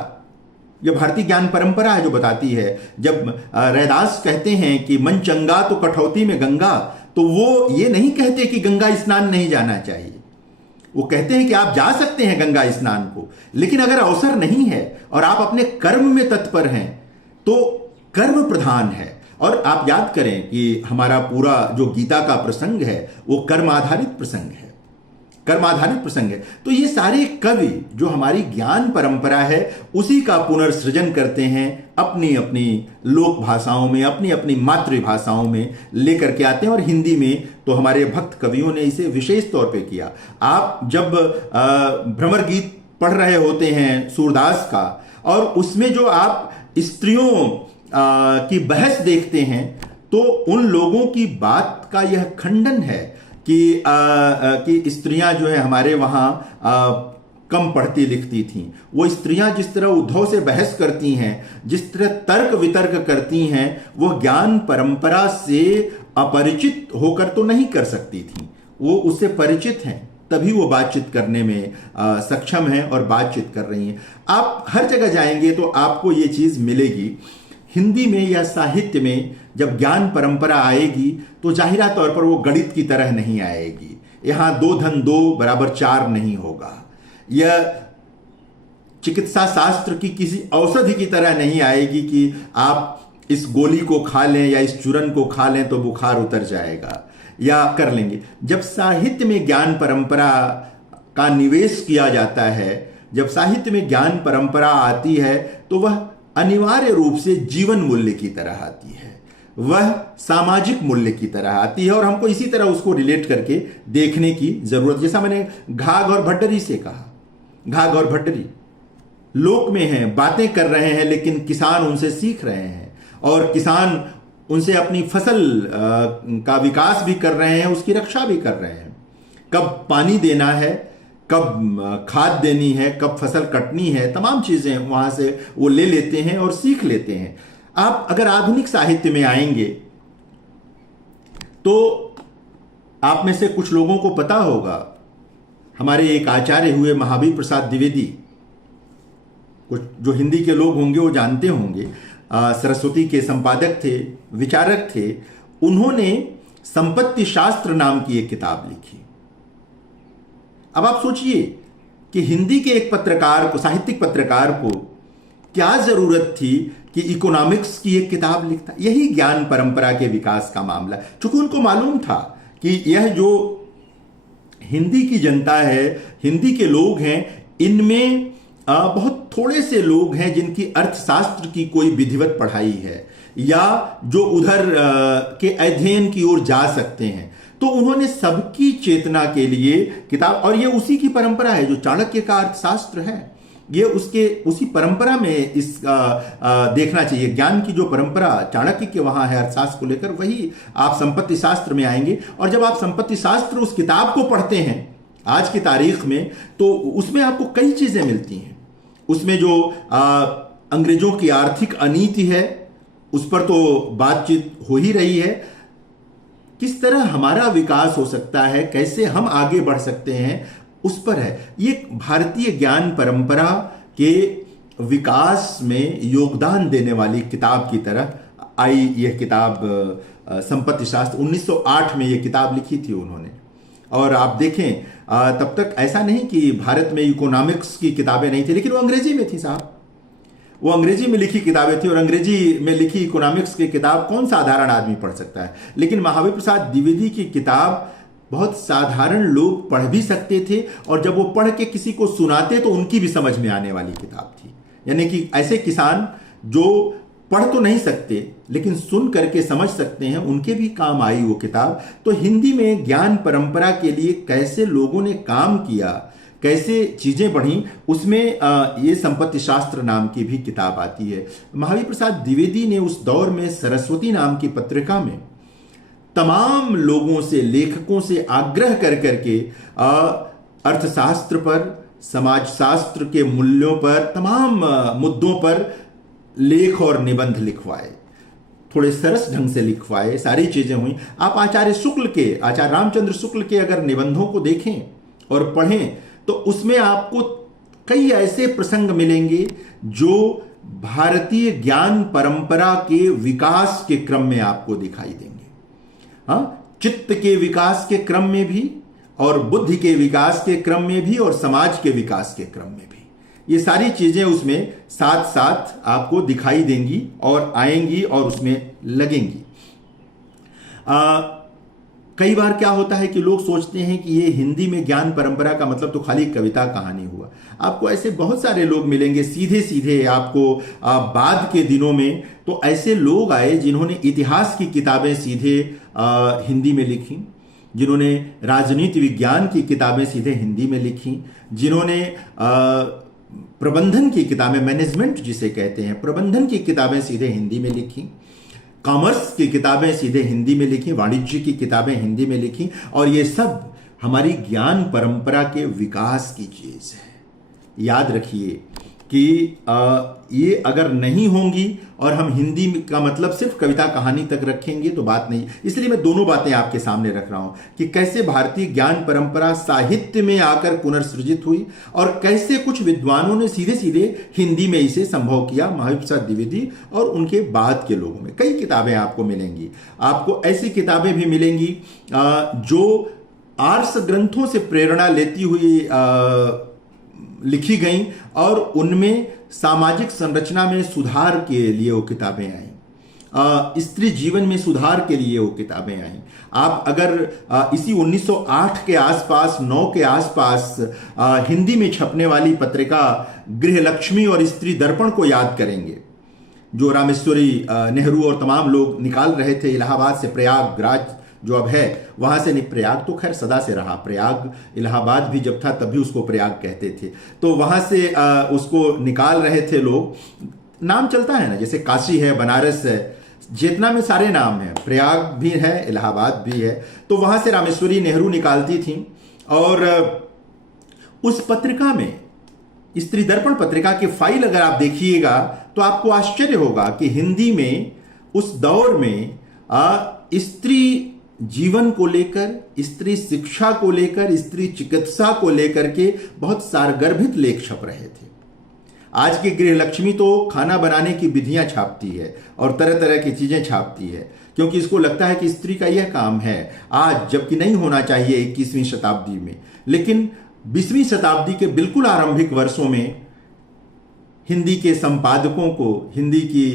यह भारतीय ज्ञान परंपरा है जो बताती है, जब रैदास कहते हैं कि मन चंगा तो कठौती में गंगा, तो वो ये नहीं कहते कि गंगा स्नान नहीं जाना चाहिए। वो कहते हैं कि आप जा सकते हैं गंगा स्नान को, लेकिन अगर अवसर नहीं है और आप अपने कर्म में तत्पर हैं तो कर्म प्रधान है। और आप याद करें कि हमारा पूरा जो गीता का प्रसंग है वो कर्म आधारित प्रसंग है, कर्म आधारित प्रसंग है। तो ये सारे कवि जो हमारी ज्ञान परंपरा है उसी का पुनर्सृजन करते हैं, अपनी अपनी लोक भाषाओं में, अपनी अपनी मातृभाषाओं में लेकर के आते हैं। और हिंदी में तो हमारे भक्त कवियों ने इसे विशेष तौर पे किया। आप जब भ्रमर गीत पढ़ रहे होते हैं सूरदास का, और उसमें जो आप स्त्रियों की बहस देखते हैं तो उन लोगों की बात का यह खंडन है कि स्त्रियां जो है हमारे वहां कम पढ़ती लिखती थीं। वो स्त्रियां जिस तरह उद्धव से बहस करती हैं, जिस तरह तर्क वितर्क करती हैं, वो ज्ञान परंपरा से अपरिचित होकर तो नहीं कर सकती थीं। वो उससे परिचित हैं, तभी वो बातचीत करने में सक्षम हैं और बातचीत कर रही हैं। आप हर जगह जाएंगे तो आपको ये चीज मिलेगी। हिंदी में या साहित्य में जब ज्ञान परंपरा आएगी तो जाहिरा तौर पर वो गणित की तरह नहीं आएगी। यहां 2 धन 2 बराबर 4 नहीं होगा। यह चिकित्सा शास्त्र की किसी औषधि की तरह नहीं आएगी कि आप इस गोली को खा लें या इस चूरन को खा लें तो बुखार उतर जाएगा या कर लेंगे। जब साहित्य में ज्ञान परंपरा का निवेश किया जाता है, जब साहित्य में ज्ञान परंपरा आती है तो वह अनिवार्य रूप से जीवन मूल्य की तरह आती है, वह सामाजिक मूल्य की तरह आती है। और हमको इसी तरह उसको रिलेट करके देखने की जरूरत, जैसा मैंने घाघ और भट्टरी से कहा। घाघ और भट्टरी लोक में हैं, बातें कर रहे हैं, लेकिन किसान उनसे सीख रहे हैं और किसान उनसे अपनी फसल का विकास भी कर रहे हैं, उसकी रक्षा भी कर रहे हैं। कब पानी देना है, कब खाद देनी है, कब फसल कटनी है, तमाम चीजें वहां से वो ले लेते हैं और सीख लेते हैं। आप अगर आधुनिक साहित्य में आएंगे तो आप में से कुछ लोगों को पता होगा, हमारे एक आचार्य हुए महावीर प्रसाद द्विवेदी, कुछ जो हिंदी के लोग होंगे वो जानते होंगे। सरस्वती के संपादक थे, विचारक थे, उन्होंने संपत्ति शास्त्र नाम की एक किताब लिखी। अब आप सोचिए कि हिंदी के एक पत्रकार को, साहित्यिक पत्रकार को क्या जरूरत थी कि इकोनॉमिक्स की एक किताब लिखता। यही ज्ञान परंपरा के विकास का मामला, चूंकि उनको मालूम था कि यह जो हिंदी की जनता है, हिंदी के लोग हैं, इनमें बहुत थोड़े से लोग हैं जिनकी अर्थशास्त्र की कोई विधिवत पढ़ाई है या जो उधर के अध्ययन की ओर जा सकते हैं। तो उन्होंने सबकी चेतना के लिए किताब, और ये उसी की परंपरा है जो चाणक्य का अर्थशास्त्र है, ये उसी परंपरा में देखना चाहिए। ज्ञान की जो परंपरा चाणक्य के वहां है अर्थशास्त्र को लेकर, वही आप संपत्ति शास्त्र में आएंगे। और जब आप संपत्ति शास्त्र उस किताब को पढ़ते हैं आज की तारीख में, तो उसमें आपको कई चीजें मिलती हैं। उसमें जो अंग्रेजों की आर्थिक अनीति है उस पर तो बातचीत हो ही रही है। किस तरह हमारा विकास हो सकता है, कैसे हम आगे बढ़ सकते हैं, उस पर है। ये भारतीय ज्ञान परंपरा के विकास में योगदान देने वाली किताब की तरह आई यह किताब संपत्ति शास्त्र। 1908 में यह किताब लिखी थी उन्होंने। और आप देखें तब तक ऐसा नहीं कि भारत में इकोनॉमिक्स की किताबें नहीं थी, लेकिन वो अंग्रेजी में थी साहब, वो अंग्रेजी में लिखी किताबें थी। और अंग्रेजी में लिखी इकोनॉमिक्स की किताब कौन साधारण आदमी पढ़ सकता है। लेकिन महावीर प्रसाद द्विवेदी की किताब बहुत साधारण लोग पढ़ भी सकते थे, और जब वो पढ़ के किसी को सुनाते तो उनकी भी समझ में आने वाली किताब थी। यानी कि ऐसे किसान जो पढ़ तो नहीं सकते लेकिन सुन करके समझ सकते हैं, उनके भी काम आई वो किताब। तो हिंदी में ज्ञान परंपरा के लिए कैसे लोगों ने काम किया, कैसे चीजें बढ़ी, उसमें ये संपत्ति शास्त्र नाम की भी किताब आती है। महावीर प्रसाद द्विवेदी ने उस दौर में सरस्वती नाम की पत्रिका में तमाम लोगों से, लेखकों से आग्रह कर करके अर्थशास्त्र पर, समाजशास्त्र के मूल्यों पर, तमाम मुद्दों पर लेख और निबंध लिखवाए, थोड़े सरस ढंग से लिखवाए, सारी चीजें हुई। आप आचार्य रामचंद्र शुक्ल के अगर निबंधों को देखें और पढ़ें तो उसमें आपको कई ऐसे प्रसंग मिलेंगे जो भारतीय ज्ञान परंपरा के विकास के क्रम में आपको दिखाई देंगे। हाँ, चित्त के विकास के क्रम में भी, और बुद्धि के विकास के क्रम में भी, और समाज के विकास के क्रम में भी। ये सारी चीजें उसमें साथ साथ आपको दिखाई देंगी और आएंगी और उसमें लगेंगी। कई बार क्या होता है कि लोग सोचते हैं कि ये हिंदी में ज्ञान परंपरा का मतलब तो खाली कविता कहानी हुआ। आपको ऐसे बहुत सारे लोग मिलेंगे, सीधे सीधे आपको बाद के दिनों में तो ऐसे लोग आए जिन्होंने इतिहास की किताबें सीधे हिंदी में लिखी, जिन्होंने राजनीति विज्ञान की किताबें सीधे हिंदी में लिखी, जिन्होंने प्रबंधन की किताबें, मैनेजमेंट जिसे कहते हैं, प्रबंधन की किताबें सीधे हिंदी में लिखी, कॉमर्स की किताबें सीधे हिंदी में लिखी, वाणिज्य की किताबें हिंदी में लिखी। और ये सब हमारी ज्ञान परंपरा के विकास की चीज है। याद रखिए कि ये अगर नहीं होंगी और हम हिंदी का मतलब सिर्फ कविता कहानी तक रखेंगे तो बात नहीं। इसलिए मैं दोनों बातें आपके सामने रख रहा हूं कि कैसे भारतीय ज्ञान परंपरा साहित्य में आकर पुनर्सृजित हुई और कैसे कुछ विद्वानों ने सीधे सीधे हिंदी में इसे संभव किया। महावीर प्रसाद द्विवेदी और उनके बाद के लोगों में कई किताबें आपको मिलेंगी। आपको ऐसी किताबें भी मिलेंगी जो आर्ष ग्रंथों से प्रेरणा लेती हुई लिखी गई और उनमें सामाजिक संरचना में सुधार के लिए वो किताबें आई, स्त्री जीवन में सुधार के लिए वो किताबें आई। आप अगर इसी 1908 के आसपास, 9 के आसपास हिंदी में छपने वाली पत्रिका गृहलक्ष्मी और स्त्री दर्पण को याद करेंगे, जो रामेश्वरी नेहरू और तमाम लोग निकाल रहे थे इलाहाबाद से, प्रयागराज जो अब है वहां से। नहीं, प्रयाग तो खैर सदा से रहा, प्रयाग इलाहाबाद भी जब था तब भी उसको प्रयाग कहते थे। तो वहां से उसको निकाल रहे थे लोग। नाम चलता है ना, जैसे काशी है, बनारस है, जितना में सारे नाम हैं, प्रयाग भी है, इलाहाबाद भी है। तो वहां से रामेश्वरी नेहरू निकालती थी और उस पत्रिका में, स्त्री दर्पण पत्रिका की फाइल अगर आप देखिएगा तो आपको आश्चर्य होगा कि हिंदी में उस दौर में स्त्री जीवन को लेकर, स्त्री शिक्षा को लेकर, स्त्री चिकित्सा को लेकर के बहुत सारगर्भित लेख छप रहे थे। आज की गृह लक्ष्मी तो खाना बनाने की विधियां छापती है और तरह तरह की चीजें छापती है, क्योंकि इसको लगता है कि स्त्री का यह काम है आज, जबकि नहीं होना चाहिए 21वीं शताब्दी में। लेकिन 20वीं शताब्दी के बिल्कुल आरंभिक वर्षों में हिंदी के संपादकों को, हिंदी की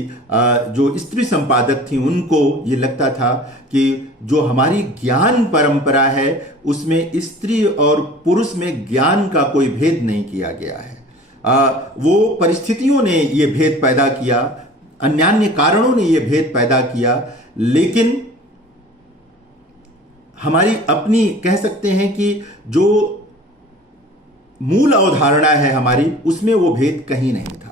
जो स्त्री संपादक थी, उनको ये लगता था कि जो हमारी ज्ञान परंपरा है उसमें स्त्री और पुरुष में ज्ञान का कोई भेद नहीं किया गया है। वो परिस्थितियों ने ये भेद पैदा किया, अन्यान्य कारणों ने ये भेद पैदा किया, लेकिन हमारी अपनी कह सकते हैं कि जो मूल अवधारणा है हमारी, उसमें वो भेद कहीं नहीं था।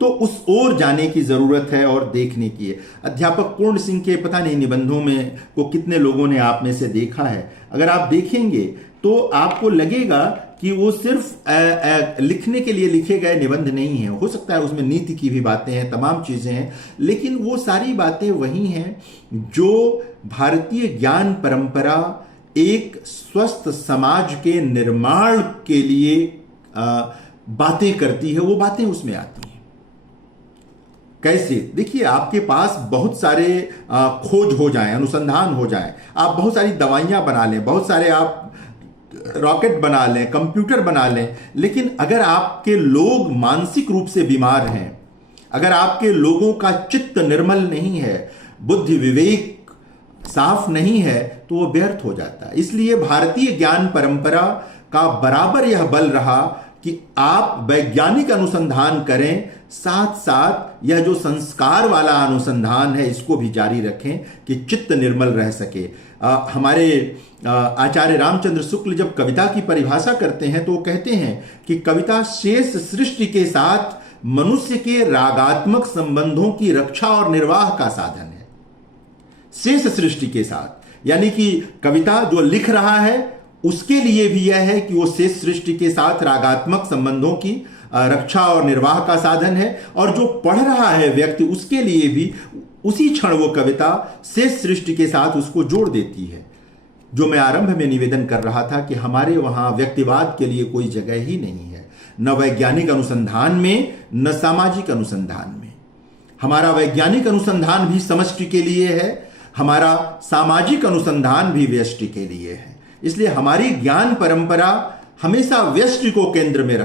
तो उस ओर जाने की जरूरत है और देखने की है। अध्यापक पूर्ण सिंह के पता नहीं निबंधों में को कितने लोगों ने आप में से देखा है। अगर आप देखेंगे तो आपको लगेगा कि वो सिर्फ लिखने के लिए लिखे गए निबंध नहीं है। हो सकता है उसमें नीति की भी बातें हैं, तमाम चीजें हैं, लेकिन वो सारी बातें वही हैं जो भारतीय ज्ञान परंपरा एक स्वस्थ समाज के निर्माण के लिए बातें करती है, वो बातें उसमें आती हैं। कैसे? देखिए, आपके पास बहुत सारे खोज हो जाएं, अनुसंधान हो जाएं, आप बहुत सारी दवाइयां बना लें, बहुत सारे आप रॉकेट बना लें, कंप्यूटर बना लें, लेकिन अगर आपके लोग मानसिक रूप से बीमार हैं, अगर आपके लोगों का चित्त निर्मल नहीं है, बुद्धि विवेक साफ नहीं है, तो वो व्यर्थ हो जाता है। इसलिए भारतीय ज्ञान परंपरा का बराबर यह बल रहा कि आप वैज्ञानिक अनुसंधान करें, साथ साथ यह जो संस्कार वाला अनुसंधान है इसको भी जारी रखें कि चित्त निर्मल रह सके। हमारे आचार्य रामचंद्र शुक्ल जब कविता की परिभाषा करते हैं तो वो कहते हैं कि कविता शेष सृष्टि के साथ मनुष्य के रागात्मक संबंधों की रक्षा और निर्वाह का साधन है। शेष सृष्टि के साथ, यानी कि कविता जो लिख रहा है उसके लिए भी यह है कि वो शेष सृष्टि के साथ रागात्मक संबंधों की रक्षा और निर्वाह का साधन है, और जो पढ़ रहा है व्यक्ति उसके लिए भी उसी क्षण वो कविता शेष सृष्टि के साथ उसको जोड़ देती है। जो मैं आरंभ में निवेदन कर रहा था कि हमारे वहां व्यक्तिवाद के लिए कोई जगह ही नहीं है, न वैज्ञानिक अनुसंधान में न सामाजिक अनुसंधान में। हमारा वैज्ञानिक अनुसंधान भी समष्टि के लिए है, हमारा सामाजिक अनुसंधान भी व्यष्टि के लिए है। इसलिए हमारी ज्ञान परंपरा हमेशा व्यष्टि को केंद्र में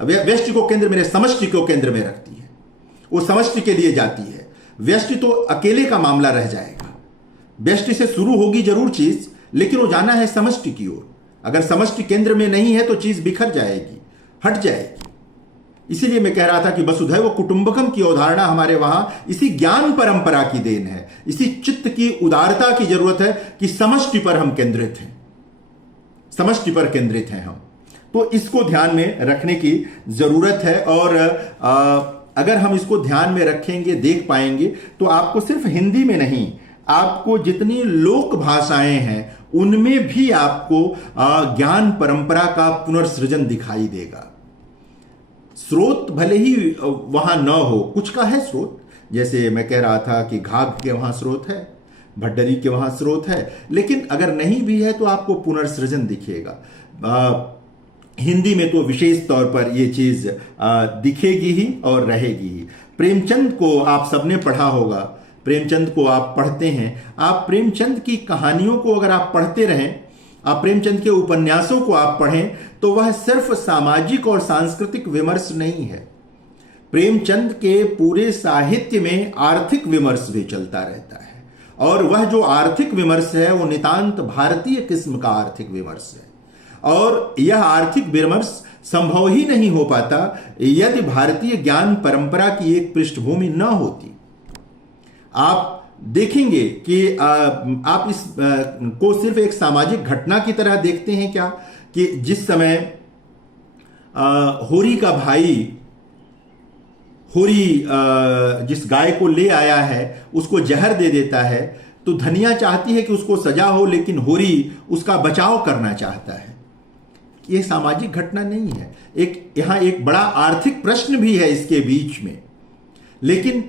व्यष्टि को केंद्र में, समष्टि को केंद्र में रखती है। वो समष्टि के लिए जाती है। व्यष्टि तो अकेले का मामला रह जाएगा। व्यष्टि से शुरू होगी जरूर चीज, लेकिन वो जाना है समष्टि की ओर। अगर समष्टि केंद्र में नहीं है तो चीज बिखर जाएगी, हट जाएगी। इसीलिए मैं कह रहा था कि वसुधैव कुटुंबकम की अवधारणा हमारे वहां इसी ज्ञान परंपरा की देन है। इसी चित्त की उदारता की जरूरत है कि समष्टि पर हम केंद्रित हैं, समष्टि पर केंद्रित हैं हम। तो इसको ध्यान में रखने की जरूरत है, और अगर हम इसको ध्यान में रखेंगे, देख पाएंगे, तो आपको सिर्फ हिंदी में नहीं, आपको जितनी लोक भाषाएं हैं उनमें भी आपको ज्ञान परंपरा का पुनर्सृजन दिखाई देगा। स्रोत भले ही वहां न हो, कुछ का है स्रोत, जैसे मैं कह रहा था कि घाघ के वहां स्रोत है, भट्टरी के वहां स्रोत है, लेकिन अगर नहीं भी है तो आपको पुनर्सृजन दिखेगा। हिंदी में तो विशेष तौर पर यह चीज दिखेगी ही और रहेगी ही। प्रेमचंद को आप सबने पढ़ा होगा, प्रेमचंद को आप पढ़ते हैं, आप प्रेमचंद की कहानियों को अगर आप पढ़ते रहें, आप प्रेमचंद के उपन्यासों को आप पढ़ें, तो वह सिर्फ सामाजिक और सांस्कृतिक विमर्श नहीं है। प्रेमचंद के पूरे साहित्य में आर्थिक विमर्श भी चलता रहता है, और वह जो आर्थिक विमर्श है वो नितांत भारतीय किस्म का आर्थिक विमर्श है। और यह आर्थिक विमर्श संभव ही नहीं हो पाता यदि भारतीय ज्ञान परंपरा की एक पृष्ठभूमि न होती। आप देखेंगे कि आप इस को सिर्फ एक सामाजिक घटना की तरह देखते हैं क्या, कि जिस समय होरी का भाई होरी जिस गाय को ले आया है उसको जहर दे देता है, तो धनिया चाहती है कि उसको सजा हो, लेकिन होरी उसका बचाव करना चाहता है। यह सामाजिक घटना नहीं है, यहां एक बड़ा आर्थिक प्रश्न भी है इसके बीच में। लेकिन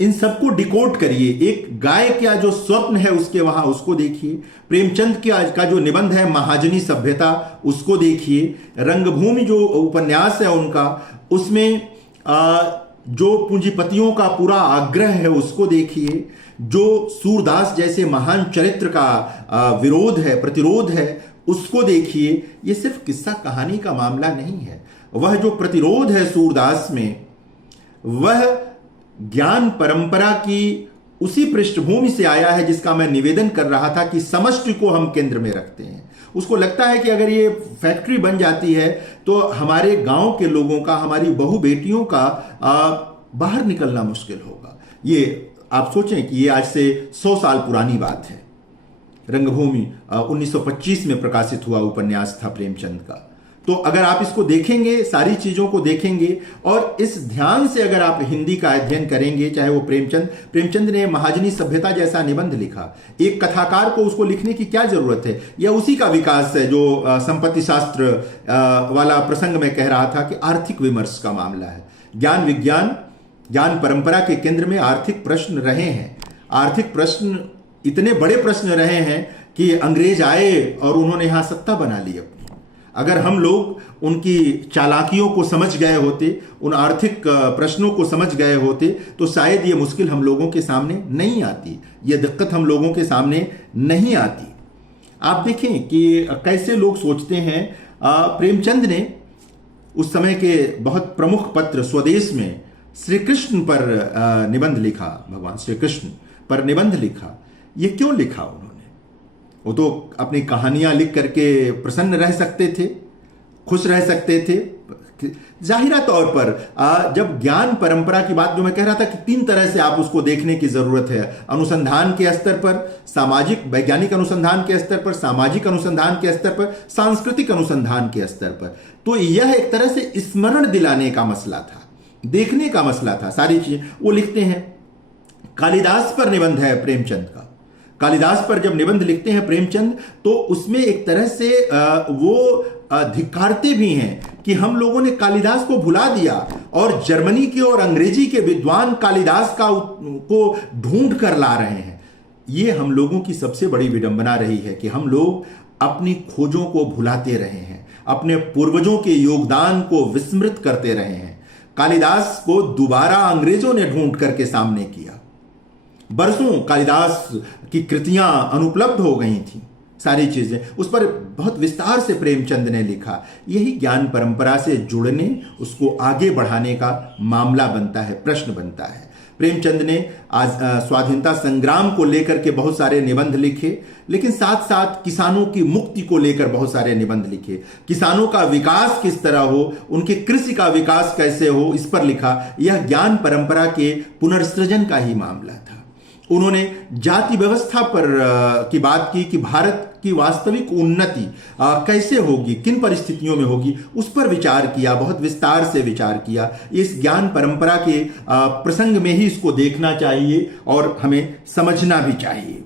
इन सबको डिकोड करिए। एक गाय का जो स्वप्न है उसके वहां उसको देखिए। प्रेमचंद का जो निबंध है महाजनी सभ्यता उसको देखिए। रंगभूमि जो उपन्यास है उनका, उसमें जो पूंजीपतियों का पूरा आग्रह है उसको देखिए। जो सूरदास जैसे महान चरित्र का विरोध है, प्रतिरोध है, उसको देखिए। ये सिर्फ किस्सा कहानी का मामला नहीं है। वह जो प्रतिरोध है सूरदास में, वह ज्ञान परंपरा की उसी पृष्ठभूमि से आया है जिसका मैं निवेदन कर रहा था कि समष्टि को हम केंद्र में रखते हैं। उसको लगता है कि अगर ये फैक्ट्री बन जाती है तो हमारे गांव के लोगों का, हमारी बहू बेटियों का बाहर निकलना मुश्किल होगा। ये आप सोचें कि ये आज से 100 साल पुरानी बात है। रंगभूमि 1925 में प्रकाशित हुआ उपन्यास था प्रेमचंद का। तो अगर आप इसको देखेंगे, सारी चीजों को देखेंगे और इस ध्यान से अगर आप हिंदी का अध्ययन करेंगे, चाहे वो प्रेमचंद ने महाजनी सभ्यता जैसा निबंध लिखा। एक कथाकार को उसको लिखने की क्या जरूरत है? यह उसी का विकास है जो संपत्ति शास्त्र वाला प्रसंग में कह रहा था कि आर्थिक विमर्श का मामला है। ज्ञान विज्ञान, ज्ञान परंपरा के केंद्र में आर्थिक प्रश्न रहे हैं। आर्थिक प्रश्न इतने बड़े प्रश्न रहे हैं कि अंग्रेज आए और उन्होंने यहां सत्ता बना ली अपनी। अगर हम लोग उनकी चालाकियों को समझ गए होते, उन आर्थिक प्रश्नों को समझ गए होते, तो शायद ये मुश्किल हम लोगों के सामने नहीं आती, ये दिक्कत हम लोगों के सामने नहीं आती। आप देखें कि कैसे लोग सोचते हैं। प्रेमचंद ने उस समय के बहुत प्रमुख पत्र स्वदेश में श्री कृष्ण पर निबंध लिखा, भगवान श्री कृष्ण पर निबंध लिखा। ये क्यों लिखा उन्होंने? वो तो अपनी कहानियां लिख करके प्रसन्न रह सकते थे, खुश रह सकते थे। जाहिरा तौर पर जब ज्ञान परंपरा की बात, जो मैं कह रहा था कि 3 तरह से आप उसको देखने की जरूरत है। अनुसंधान के स्तर पर, सामाजिक वैज्ञानिक अनुसंधान के स्तर पर, सामाजिक अनुसंधान के स्तर पर, सांस्कृतिक अनुसंधान के स्तर पर। तो यह एक तरह से स्मरण दिलाने का मसला था, देखने का मसला था। सारी चीजें वो लिखते हैं। कालिदास पर निबंध है प्रेमचंद का। कालिदास पर जब निबंध लिखते हैं प्रेमचंद, तो उसमें एक तरह से वो धिक्कारते भी हैं कि हम लोगों ने कालिदास को भुला दिया और जर्मनी के और अंग्रेजी के विद्वान कालिदास को ढूंढ कर ला रहे हैं। ये हम लोगों की सबसे बड़ी विडंबना रही है कि हम लोग अपनी खोजों को भुलाते रहे हैं, अपने पूर्वजों के योगदान को विस्मृत करते रहे हैं। कालिदास को दोबारा अंग्रेजों ने ढूंढ करके सामने किया। बरसों कालिदास की कृतियां अनुपलब्ध हो गई थी। सारी चीजें उस पर बहुत विस्तार से प्रेमचंद ने लिखा। यही ज्ञान परंपरा से जुड़ने, उसको आगे बढ़ाने का मामला बनता है, प्रश्न बनता है। प्रेमचंद ने आज स्वाधीनता संग्राम को लेकर के बहुत सारे निबंध लिखे, लेकिन साथ साथ किसानों की मुक्ति को लेकर बहुत सारे निबंध लिखे। किसानों का विकास किस तरह हो, उनके कृषि का विकास कैसे हो, इस पर लिखा। यह ज्ञान परंपरा के पुनर्सृजन का ही मामला था। उन्होंने जाति व्यवस्था पर की बात की कि भारत की वास्तविक उन्नति कैसे होगी, किन परिस्थितियों में होगी, उस पर विचार किया, बहुत विस्तार से विचार किया। इस ज्ञान परंपरा के प्रसंग में ही इसको देखना चाहिए और हमें समझना भी चाहिए।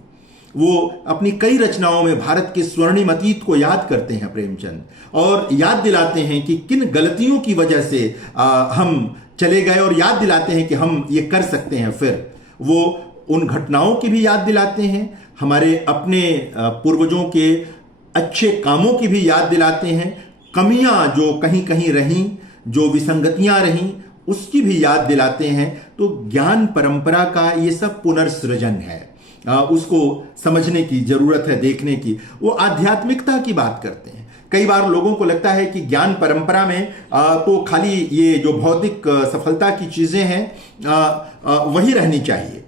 वो अपनी कई रचनाओं में भारत के स्वर्णिम अतीत को याद करते हैं प्रेमचंद, और याद दिलाते हैं कि किन गलतियों की वजह से हम चले गए, और याद दिलाते हैं कि हम ये कर सकते हैं। फिर वो उन घटनाओं की भी याद दिलाते हैं, हमारे अपने पूर्वजों के अच्छे कामों की भी याद दिलाते हैं, कमियां जो कहीं कहीं रहीं, जो विसंगतियां रहीं, उसकी भी याद दिलाते हैं। तो ज्ञान परंपरा का ये सब पुनर्सृजन है, उसको समझने की जरूरत है, देखने की। वो आध्यात्मिकता की बात करते हैं। कई बार लोगों को लगता है कि ज्ञान परंपरा में तो खाली ये जो भौतिक सफलता की चीजें हैं वही रहनी चाहिए।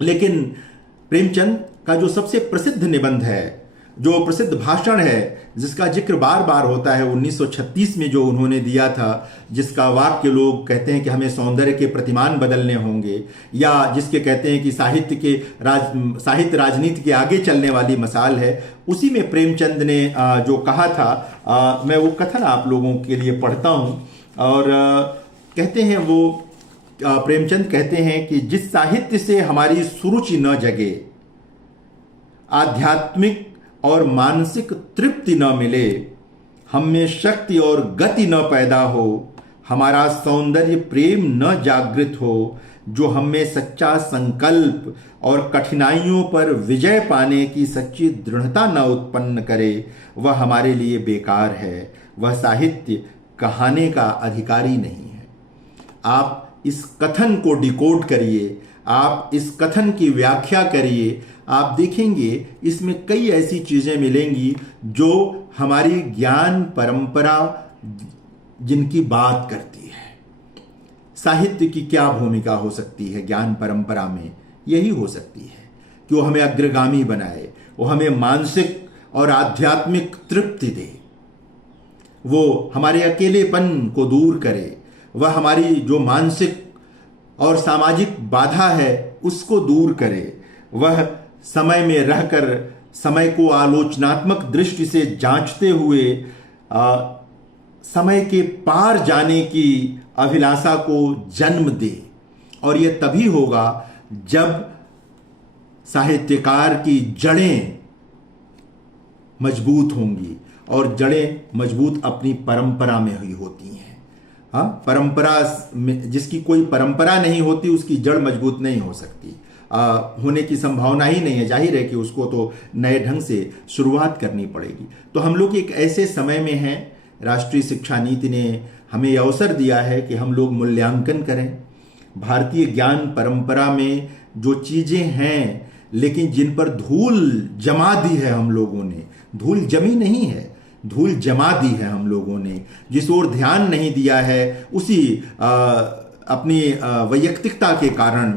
लेकिन प्रेमचंद का जो सबसे प्रसिद्ध निबंध है, जो प्रसिद्ध भाषण है, जिसका जिक्र बार बार होता है, 1936 में जो उन्होंने दिया था, जिसका वाक्य लोग कहते हैं कि हमें सौंदर्य के प्रतिमान बदलने होंगे, या जिसके कहते हैं कि साहित्य राजनीति के आगे चलने वाली मसाल है, उसी में प्रेमचंद ने जो कहा था, मैं वो कथन आप लोगों के लिए पढ़ता हूँ। और कहते हैं वो, प्रेमचंद कहते हैं कि जिस साहित्य से हमारी सुरुचि न जगे, आध्यात्मिक और मानसिक तृप्ति न मिले, हम में शक्ति और गति न पैदा हो, हमारा सौंदर्य प्रेम न जागृत हो, जो हमें सच्चा संकल्प और कठिनाइयों पर विजय पाने की सच्ची दृढ़ता न उत्पन्न करे, वह हमारे लिए बेकार है। वह साहित्य कहाने का अधिकारी नहीं है। आप इस कथन को डिकोड करिए, आप इस कथन की व्याख्या करिए, आप देखेंगे इसमें कई ऐसी चीजें मिलेंगी जो हमारी ज्ञान परंपरा जिनकी बात करती है। साहित्य की क्या भूमिका हो सकती है ज्ञान परंपरा में? यही हो सकती है कि वो हमें अग्रगामी बनाए, वो हमें मानसिक और आध्यात्मिक तृप्ति दे, वो हमारे अकेलेपन को दूर करे, वह हमारी जो मानसिक और सामाजिक बाधा है उसको दूर करे, वह समय में रहकर समय को आलोचनात्मक दृष्टि से जांचते हुए समय के पार जाने की अभिलाषा को जन्म दे। और यह तभी होगा जब साहित्यकार की जड़ें मजबूत होंगी, और जड़ें मजबूत अपनी परंपरा में हुई होती हैं। हाँ, परंपरा में जिसकी कोई परंपरा नहीं होती उसकी जड़ मजबूत नहीं हो सकती, होने की संभावना ही नहीं है। जाहिर है कि उसको तो नए ढंग से शुरुआत करनी पड़ेगी। तो हम लोग एक ऐसे समय में हैं, राष्ट्रीय शिक्षा नीति ने हमें यह अवसर दिया है कि हम लोग मूल्यांकन करें भारतीय ज्ञान परंपरा में जो चीजें हैं, लेकिन जिन पर धूल जमा दी है हम लोगों ने। धूल जमी नहीं है, धूल जमा दी है हम लोगों ने। जिस ओर ध्यान नहीं दिया है उसी अपनी वैयक्तिकता के कारण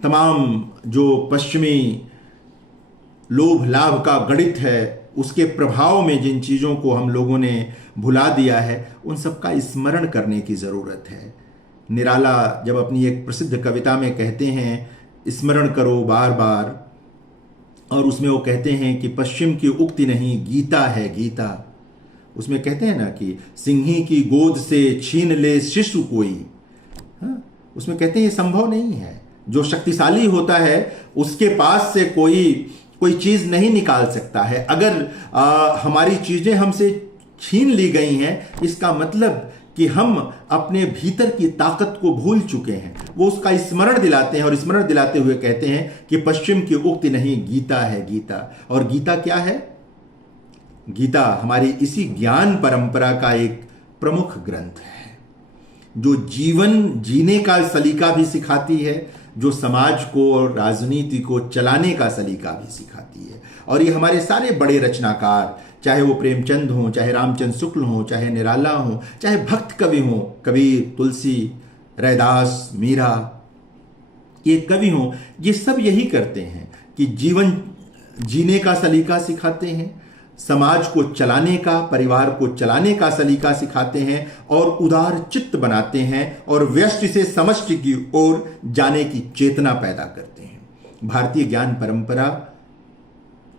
तमाम जो पश्चिमी लोभ लाभ का गणित है उसके प्रभाव में जिन चीज़ों को हम लोगों ने भुला दिया है, उन सब का स्मरण करने की ज़रूरत है। निराला जब अपनी एक प्रसिद्ध कविता में कहते हैं स्मरण करो बार बार, और उसमें वो कहते हैं कि पश्चिम की उक्ति नहीं गीता है गीता। उसमें कहते हैं ना कि सिंही की गोद से छीन ले शिशु कोई। हाँ, उसमें कहते हैं ये संभव नहीं है। जो शक्तिशाली होता है उसके पास से कोई चीज नहीं निकाल सकता है। अगर हमारी चीजें हमसे छीन ली गई हैं, इसका मतलब कि हम अपने भीतर की ताकत को भूल चुके हैं। वो उसका स्मरण दिलाते हैं, और स्मरण दिलाते हुए कहते हैं कि पश्चिम की उक्ति नहीं गीता है गीता। और गीता क्या है? गीता हमारी इसी ज्ञान परंपरा का एक प्रमुख ग्रंथ है, जो जीवन जीने का सलीका भी सिखाती है, जो समाज को और राजनीति को चलाने का सलीका भी सिखाती है। और ये हमारे सारे बड़े रचनाकार, चाहे वो प्रेमचंद हों, चाहे रामचंद्र शुक्ल हों, चाहे निराला हों, चाहे भक्त कवि हों, कबीर, तुलसी, रैदास, मीरा, ये कवि हों, ये सब यही करते हैं कि जीवन जीने का सलीका सिखाते हैं, समाज को चलाने का, परिवार को चलाने का सलीका सिखाते हैं, और उदार चित्त बनाते हैं, और व्यष्टि से समष्टि की ओर जाने की चेतना पैदा करते हैं। भारतीय ज्ञान परंपरा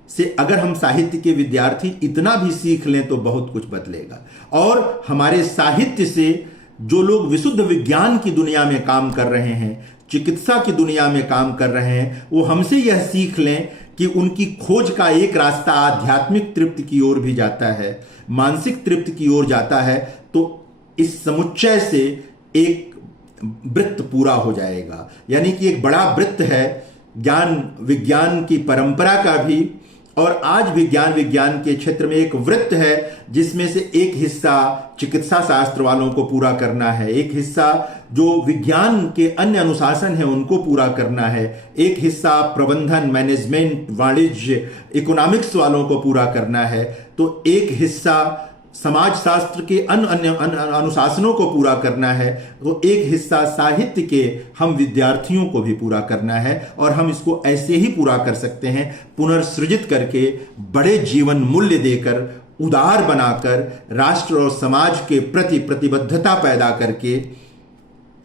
से अगर हम साहित्य के विद्यार्थी इतना भी सीख लें तो बहुत कुछ बदलेगा। और हमारे साहित्य से जो लोग विशुद्ध विज्ञान की दुनिया में काम कर रहे हैं, चिकित्सा की दुनिया में काम कर रहे हैं, वो हमसे यह सीख लें कि उनकी खोज का एक रास्ता आध्यात्मिक तृप्ति की ओर भी जाता है, मानसिक तृप्ति की ओर जाता है। तो इस समुच्चय से एक वृत्त पूरा हो जाएगा। यानी कि एक बड़ा वृत्त है ज्ञान विज्ञान की परंपरा का भी, और आज विज्ञान के क्षेत्र में एक वृत्त है जिसमें से एक हिस्सा चिकित्सा शास्त्र वालों को पूरा करना है, एक हिस्सा जो विज्ञान के अन्य अनुशासन है उनको पूरा करना है, एक हिस्सा प्रबंधन, मैनेजमेंट, वाणिज्य, इकोनॉमिक्स वालों को पूरा करना है, तो एक हिस्सा समाज शास्त्र के अन्य अनुशासनों को पूरा करना है, तो एक हिस्सा साहित्य के हम विद्यार्थियों को भी पूरा करना है। और हम इसको ऐसे ही पूरा कर सकते हैं, पुनर्सृजित करके, बड़े जीवन मूल्य देकर, उदार बनाकर, राष्ट्र और समाज के प्रति प्रतिबद्धता पैदा करके।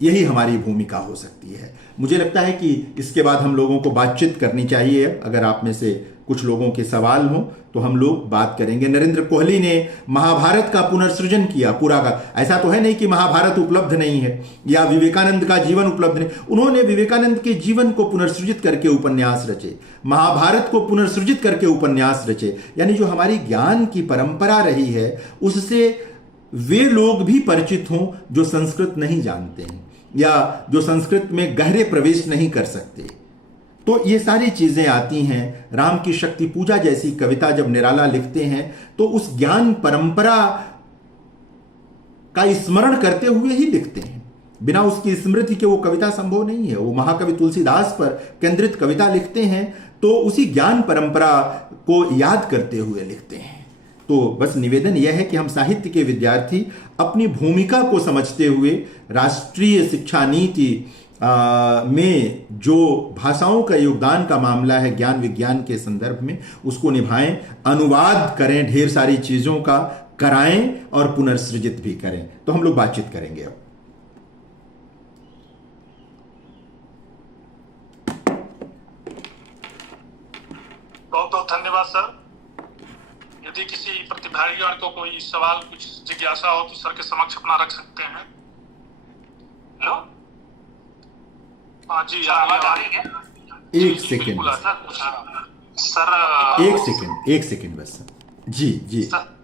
यही हमारी भूमिका हो सकती है। मुझे लगता है कि इसके बाद हम लोगों को बातचीत करनी चाहिए। अगर आप में से कुछ लोगों के सवाल हों तो हम लोग बात करेंगे। नरेंद्र कोहली ने महाभारत का पुनर्सृजन किया पूरा का। ऐसा तो है नहीं कि महाभारत उपलब्ध नहीं है या विवेकानंद का जीवन उपलब्ध नहीं। उन्होंने विवेकानंद के जीवन को पुनर्सृजित करके उपन्यास रचे, महाभारत को पुनर्सृजित करके उपन्यास रचे। यानी जो हमारी ज्ञान की परंपरा रही है उससे वे लोग भी परिचित हों जो संस्कृत नहीं जानते हैं, या जो संस्कृत में गहरे प्रवेश नहीं कर सकते। तो ये सारी चीजें आती हैं। राम की शक्ति पूजा जैसी कविता जब निराला लिखते हैं तो उस ज्ञान परंपरा का स्मरण करते हुए ही लिखते हैं। बिना उसकी स्मृति के वो कविता संभव नहीं है। वो महाकवि तुलसीदास पर केंद्रित कविता लिखते हैं तो उसी ज्ञान परंपरा को याद करते हुए लिखते हैं। तो बस निवेदन यह है कि हम साहित्य के विद्यार्थी अपनी भूमिका को समझते हुए राष्ट्रीय शिक्षा नीति में जो भाषाओं का योगदान का मामला है ज्ञान विज्ञान के संदर्भ में, उसको निभाएं, अनुवाद करें, ढेर सारी चीजों का कराएं और पुनर्सृजित भी करें। तो हम लोग बातचीत करेंगे अब। बहुत बहुत धन्यवाद सर। यदि किसी प्रतिभागीगण को कोई सवाल, कुछ जिज्ञासा हो तो सर के समक्ष अपना रख सकते हैं। हेलो, हाँ जी, आवाज आ रही है? एक सेकेंड सर, एक सेकेंड बस। जी जी सर